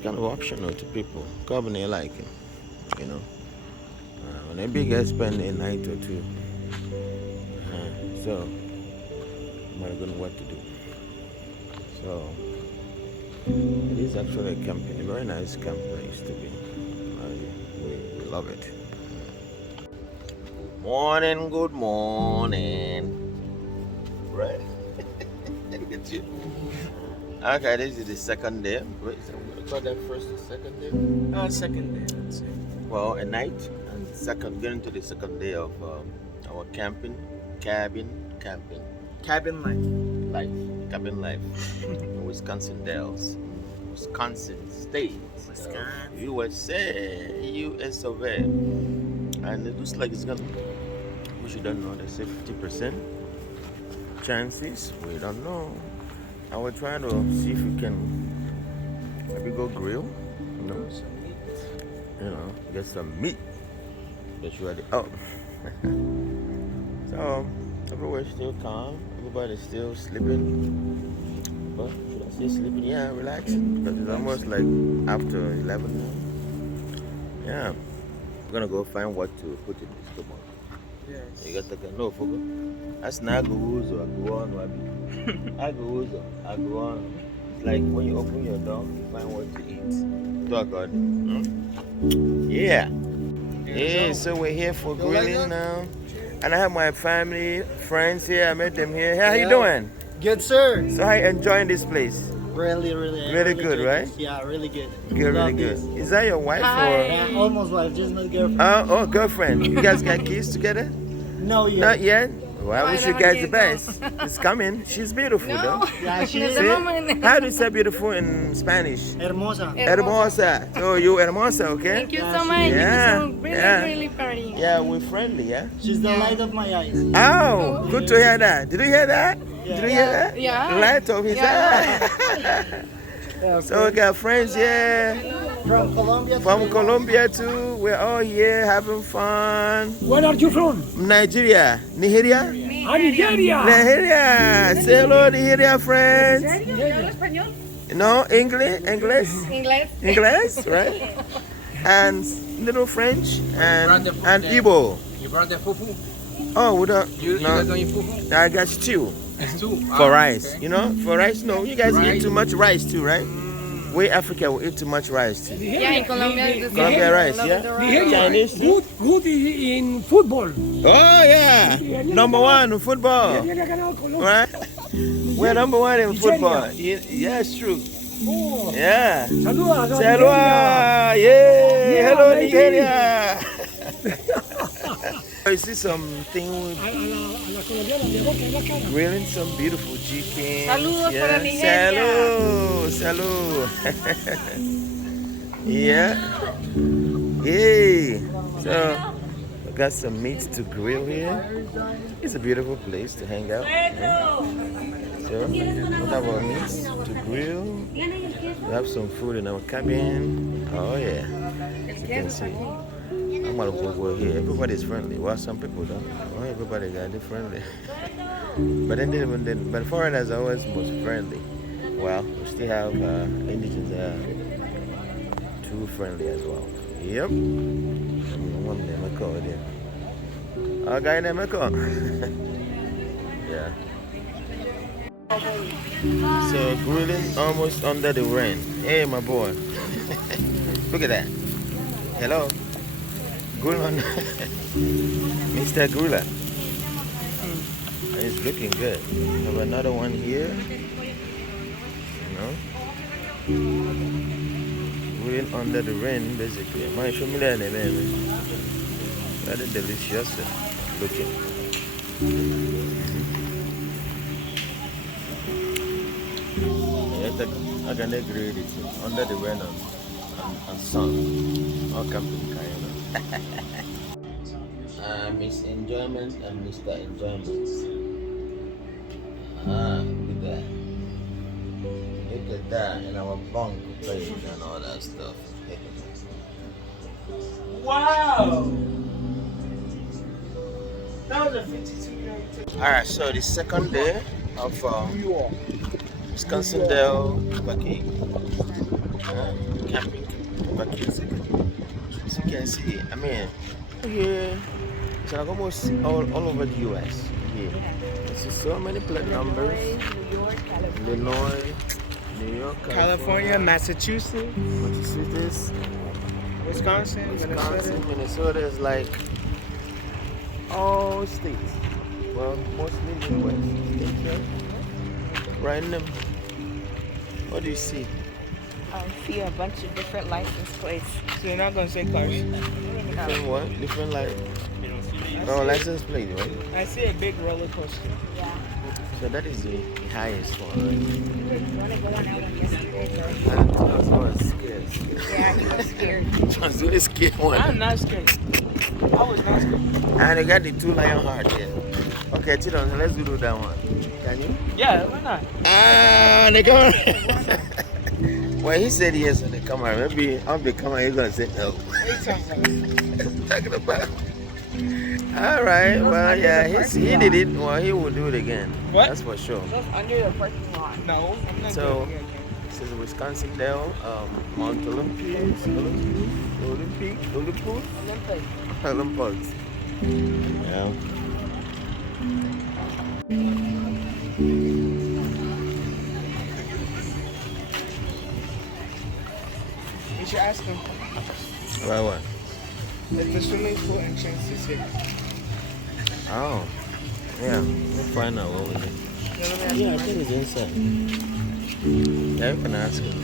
kind of optional to people. Company like it, you know. When a big guy spend a night or two, so I'm not gonna know what to do. So it is actually a camping, a very nice camp place to be. We love it. Morning, good morning. Right? Look at you. Okay, this is the second day. Wait, so we call that first or second day? Second day, I'd say. Well, a night and getting to the second day of our cabin life, in Wisconsin Dells, Wisconsin State, US of A. And it looks like it's gonna, which you don't know, they say 50% chances, we don't know. And we're trying to see if we can maybe go grill, get some meat. That's ready. Oh. So everywhere's still calm, everybody's still sleeping. But should I say sleeping? Yeah, relaxing. Because it's almost like after 11 now. Yeah. We're gonna go find what to put in the stomach. Yes. You got to no fogo. That's not go on, wabi. I go on. It's like when you open your door, you find what to eat. Talk on. Yeah. Yeah, so we're here for grilling now. And I have my family, friends here. I met them here. How you doing? Good, sir. So how you enjoying this place? Really good, right? This. Yeah, really good. Good, really good. Is that your wife or? Yeah, almost wife, just my girlfriend. Oh, girlfriend. You guys got kids together? No, yet. Not yet? Well, I wish you guys the best. It's coming. She's beautiful, though. Yeah, she is. See? How do you say beautiful in Spanish? Hermosa. Hermosa. So you hermosa, okay? Thank you so much. Yeah, You so really pretty. Yeah, we're friendly, yeah? She's the light of my eyes. Oh, good to hear that. Did you hear that? Yeah. Did you hear that? Yeah. Light of his eye. So we got friends here From Colombia. from Colombia too. We're all here having fun. Where are you from? Nigeria. Nigeria? Nigeria. Nigeria. Say hello, Nigeria friends. No, English? English, right? And little French and Igbo. You brought the fufu? Oh, we don't. You guys don't eat fufu? I got stew. It's two. For rice, okay. you know, for rice. No, you guys eat Rice. too much rice too, right? We Africa will eat too much rice too. Yeah, in Colombia it's the same. Colombia rice, yeah. Chinese too. Good in football. Oh yeah, number one in football, right? We're number one in football. Yeah, it's true. Oh, Yeah. saluda. Saluda, yeah. Hello, Nigeria. I see something grilling some beautiful chicken. Saludos para Nigeria. Salud. Yeah. Yay. So we got some meat to grill here. It's a beautiful place to hang out. So we have our meat to grill. We have some food in our cabin. Oh yeah. As you can see. I'm gonna go here. Everybody's friendly. Well, some people don't. Well, everybody got friendly. but foreigners are always most friendly. Well, we still have indigents that are too friendly as well. Yep. One name I call it. A guy named I call. Yeah. So grilling almost under the rain. Hey, my boy. Look at that. Hello. Grill Mr. Griller. It's looking good. We have another one here. Grilling under the rain, basically. My familiar name, very delicious looking. I can grill it under the rain and sun. Or camping kind. Miss Enjoyment and Mr. Enjoyment. Look at that. Look at that in our bunk place and all that stuff. Wow! That was a 52-year-old. Alright, so the second day of Wisconsin Dells camping vacation. As you can see, I mean, here it's like almost all over the US. Here, see so many plate numbers. Illinois, New York, California, Massachusetts, Wisconsin, Wisconsin, Minnesota is like all states. Well, mostly Midwest states, right? Random. What do you see? I see a bunch of different license plates. So you're not gonna say cars. Different what? Different like license plate, right? I see a big roller coaster. Yeah. So that is the highest one, right? You want to go on that one yesterday, I was scared. Yeah, he was scared. I was really scared one. I'm not scared. I was not scared. And they got the 2 lion heart there. Okay, Chinonso, let's do that one. Can you? Yeah, why not? Ah, they come. Well, he said yes on the camera. Maybe on the camera you're gonna say no. What are you talking about? Talking about. All right. Well, yeah, he did it. Well, he will do it again. What? That's for sure. Just under the parking lot. No, I'm not So, doing it. this is Wisconsin Dale, Mount Olympus. Olympus. Yeah. You should ask him. Why what? If the swimming pool entrance is here. Oh. Yeah. We'll find out what we do. Yeah, I think it's inside. Yeah, you can ask him.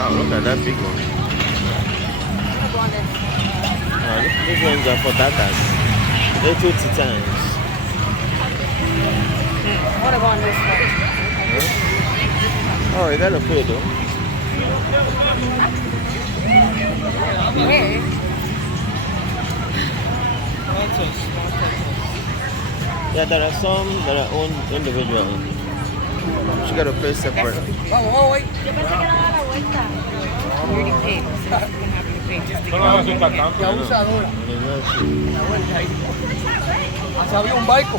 Oh, look at that big one. These ones are for tatas. They're 2 titans. What about this one? Huh? Oh, you gotta pay though. Where? Yeah, there are some that are owned individually. You gotta pay separately. Oh, wait. You already paid. So you can have your pay just to get on. La usadora. La vuelta ahí. Hasta había un barco.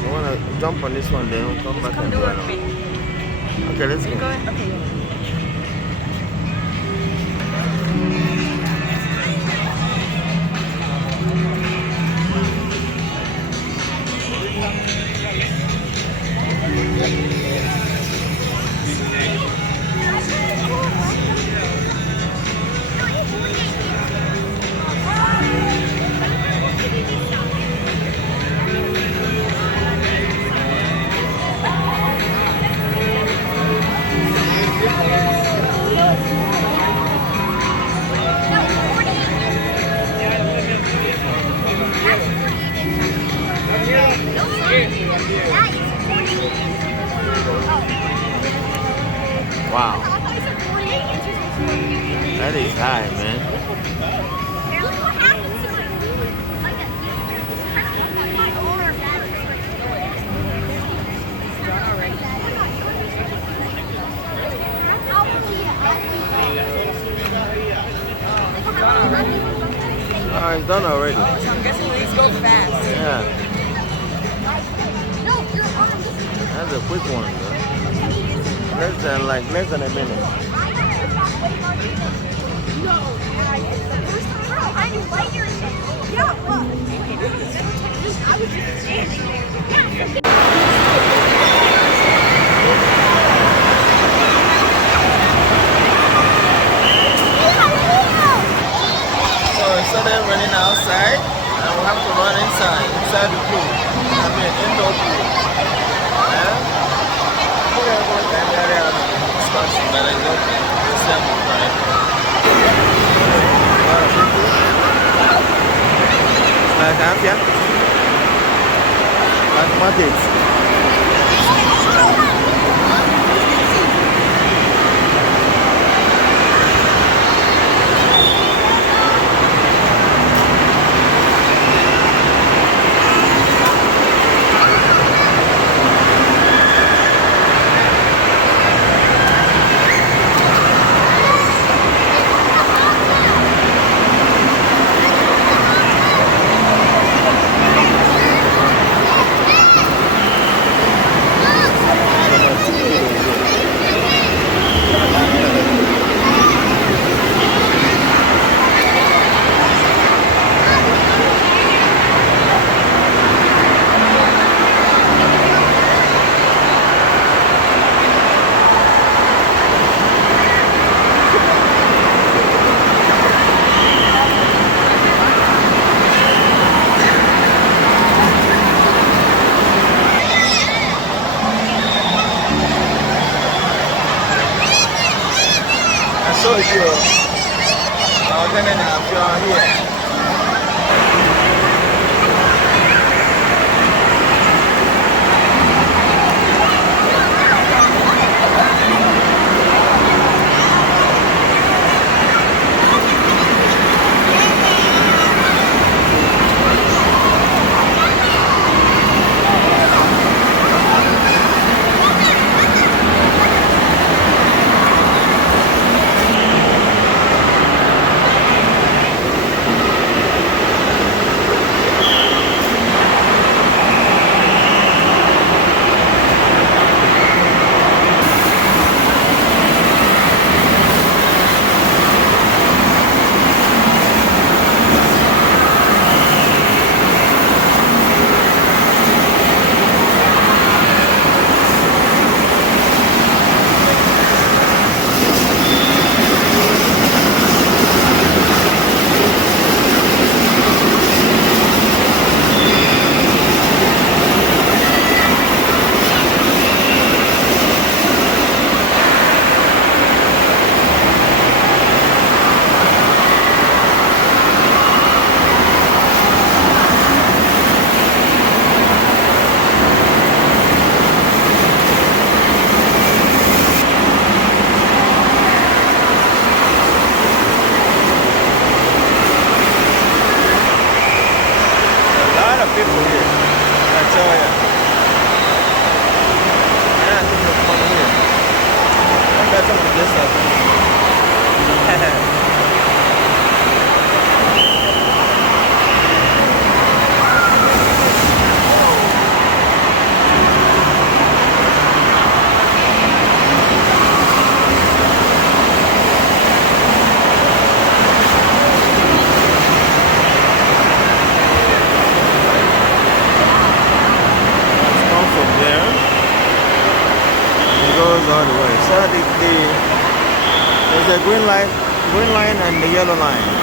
I wanna jump on this one, then we'll come back and do it. Okay, let's go. Okay. Wow. That is high, man. Oh, it's done already. So I'm guessing these go fast. Yeah. That's a quick one, though. Less than a minute. So they're running outside, and we have to run inside the pool. I mean, indoor pool. Yeah? country, but it's okay. It's right? A lot of people. Like Afia. Like markets. There's a green line and the yellow line.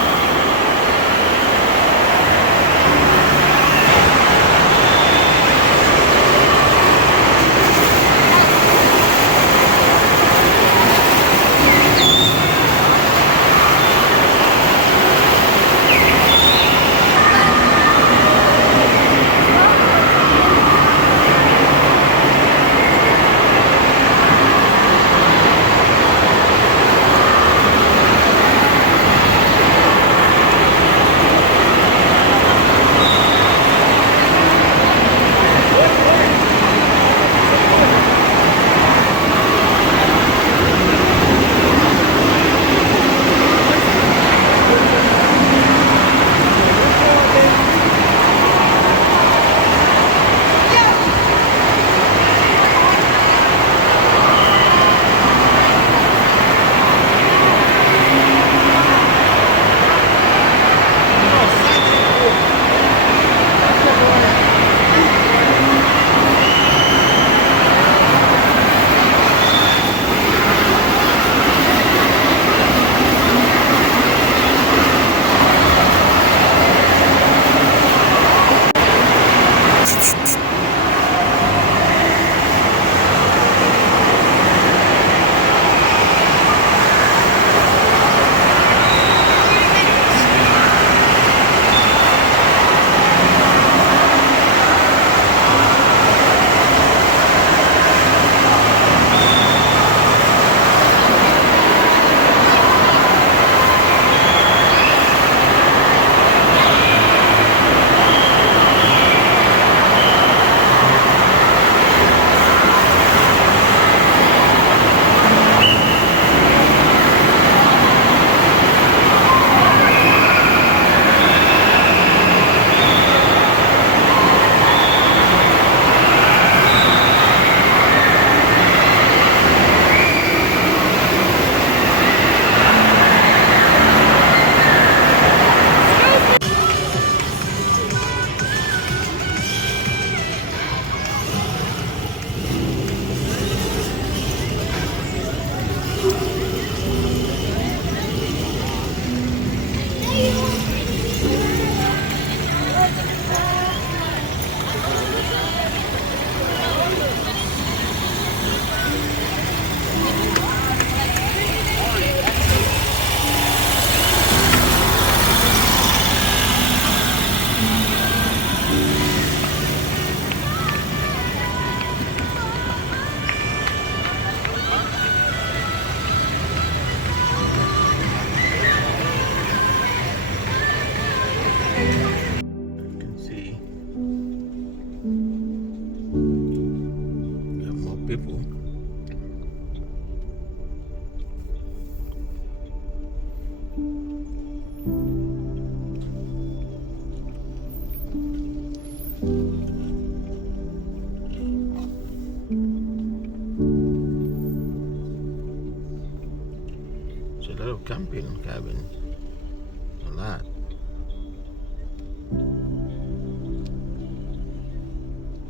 lot.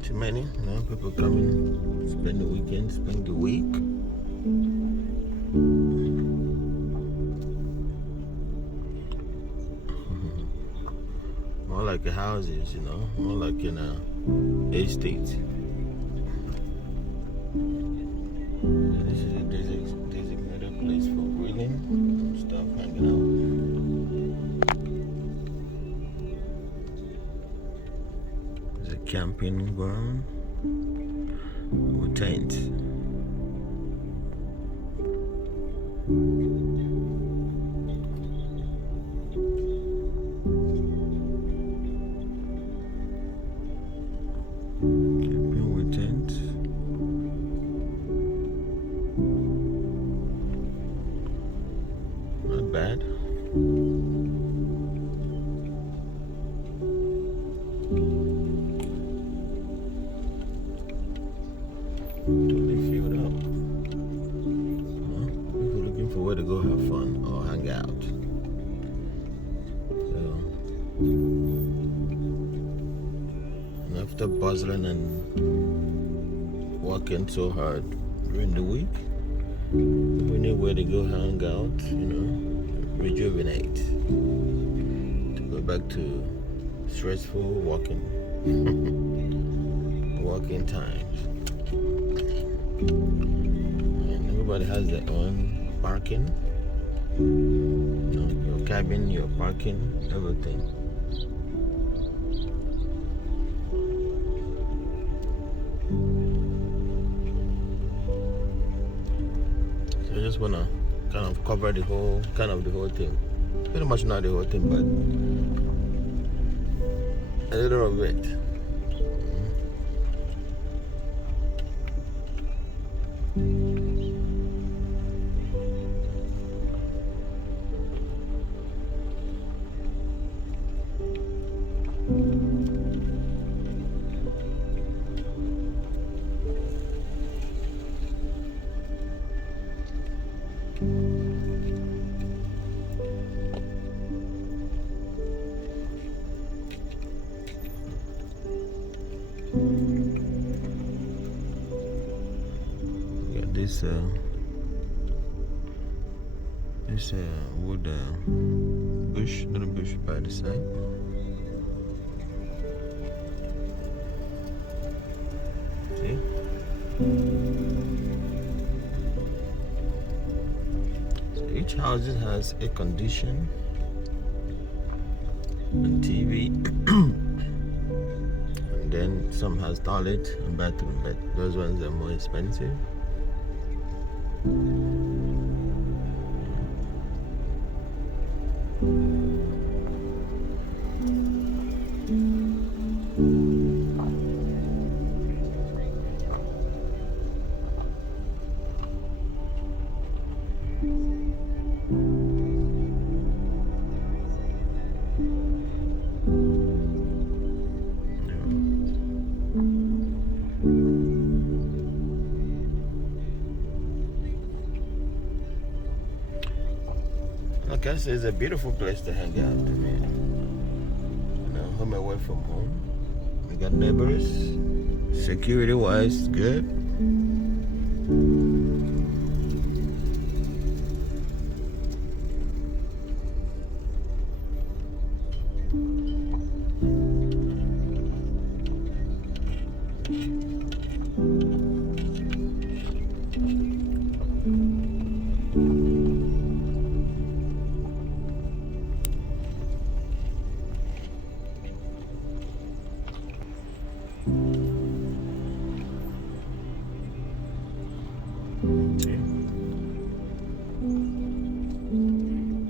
Too many, you know, people coming, spend the weekend, spend the week. More like the houses, you know, more like in a estate. This is a designated place for grilling and stuff, hanging out. There's a camping ground with tents. Camping with tents. Not bad. Totally filled up. People looking for where to go have fun or hang out. So, and after bustling and working so hard during the week, we need where to go hang out, you know, rejuvenate, to go back to stressful working times. And everybody has their own parking, you know, your cabin, your parking, everything. So I just wanna kind of cover the whole thing. Pretty much not the whole thing, but a little of it. This wood little bush by the side. See? So each house has air condition and TV, and then some has toilet and bathroom, but those ones are more expensive. I guess it's a beautiful place to hang out. I mean, you know, home away from home. We got neighbors. Security wise, good.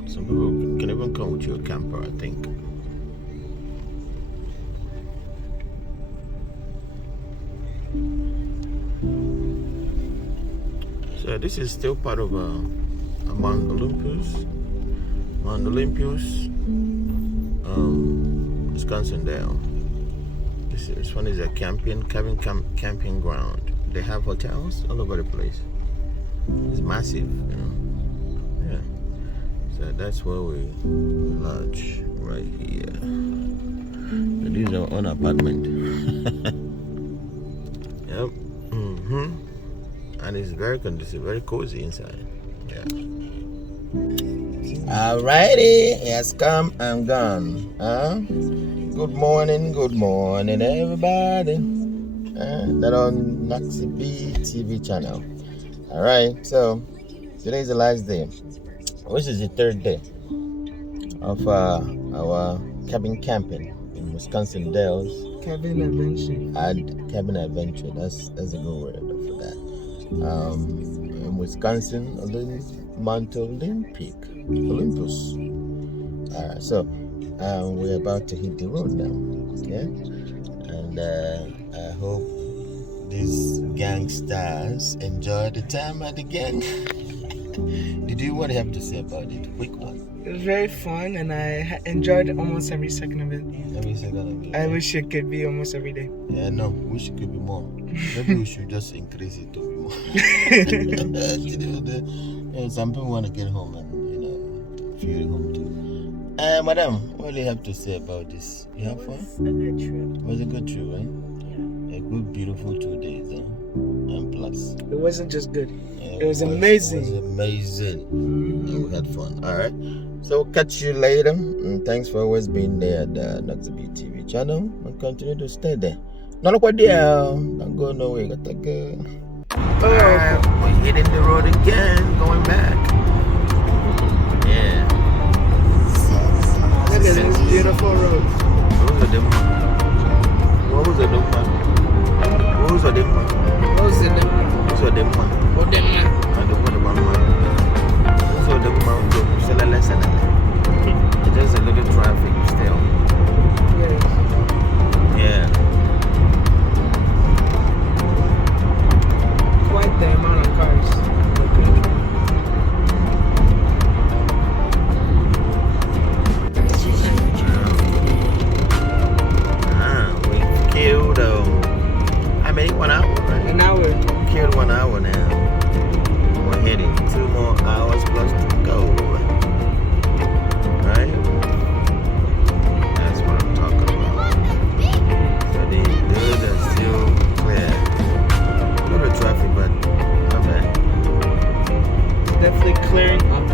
Some people can even come with your camper, I think. So this is still part of Mount Olympus. Mount Olympus, Wisconsin. This one is a camping ground. They have hotels all over the place. It's massive, you know. Yeah. So that's where we lodge right here. So this is our own apartment. Yep. And it's very conducive, very cozy inside. Yeah. Alrighty, yes, come and gone. Good morning, everybody. That on Noxyb TV channel. Alright, so today is the last day, which is the third day of our cabin camping in Wisconsin Dells. Cabin adventure. Cabin adventure. That's a good word for that. In Wisconsin, Mount Olympus. Alright, so we're about to hit the road now. Okay, and I hope these gangsters enjoy the time at the gang. What do you have to say about it? Quick one. It was very fun, and I enjoyed almost every second of it. Every second of it. I wish it could be almost every day. Yeah, no, wish it could be more. Maybe we should just increase it to be more. Some people want to get home and feel home too. Madam, what do you have to say about this? You have fun? It was a good trip, right? A good, beautiful 2 days, and plus. It wasn't just good. It was amazing. It was amazing. And we had fun. All right. So catch you later. And thanks for always being there at the Noxyb TV channel. And continue to stay there. Don't go nowhere. Got to go. Alright, we're hitting the road again, going back. Yeah. Look at this beautiful road. What was the There's a little traffic still. Yeah. Quite the amount of cars. We killed how many? 1 hour, right? An hour. We killed 1 hour now. We're heading 2 more hours plus to go. Right? That's what I'm talking about. So the roads are still clear. A little traffic, but not bad. It's definitely clearing up.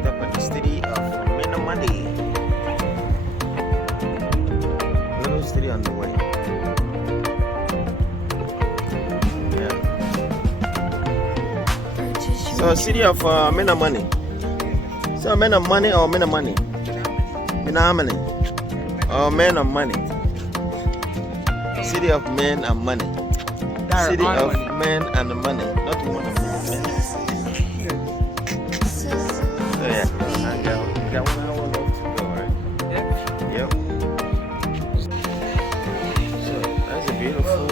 Stop at the city of Minamani. Little city on the way. Yeah. So city of Minamani. So men of money or men of money? Minamani. Or men of money? City of men and money. City of men and money. Not one of men. So yeah, we got 1 hour left to go, right? Yep. So that's a beautiful.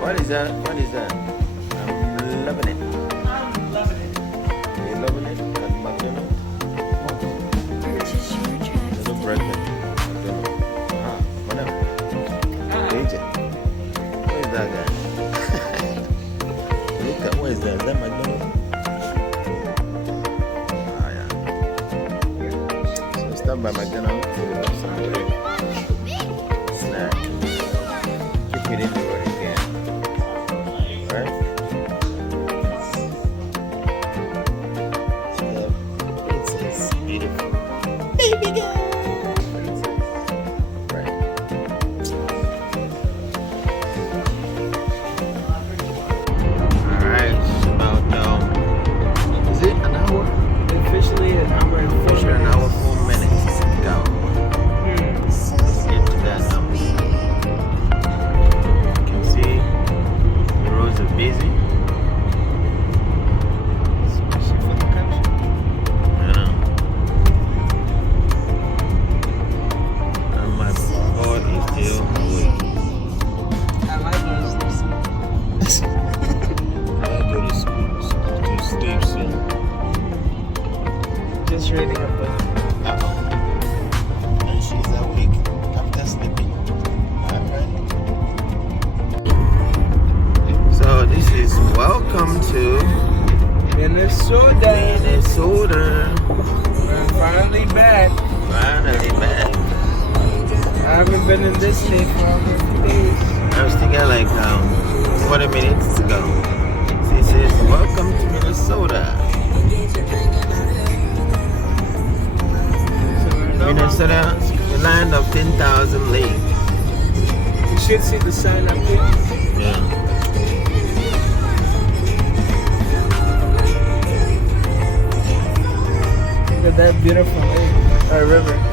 What is that? I'm loving it. You're loving it at McDonald's? Little breakfast. Whatever. Agent. What is that guy? Look at what is that? Is that McDonald's? So stop by McDonald's. Snack. Keep it in the road again. Right? It's beautiful. Baby girl. Right. Alright, it's about is it an hour? Officially an hour and 4 An hour 4 minutes to go. Let's get to that now. You can see the roads are busy. Especially for the country. Yeah. And my board is still awake. I like those. I go to school to sleep soon. Just reading a book. And she's awake after sleeping. Alright. So this is welcome to We're Minnesota. Minnesota. We're finally back. Finally back. I haven't been in this state for over a few days. I still got like 40 minutes to go. She says, welcome to Minnesota. Minnesota, the land of 10,000 lakes. You should see the sign up here. Yeah. Look at that beautiful lake, or river.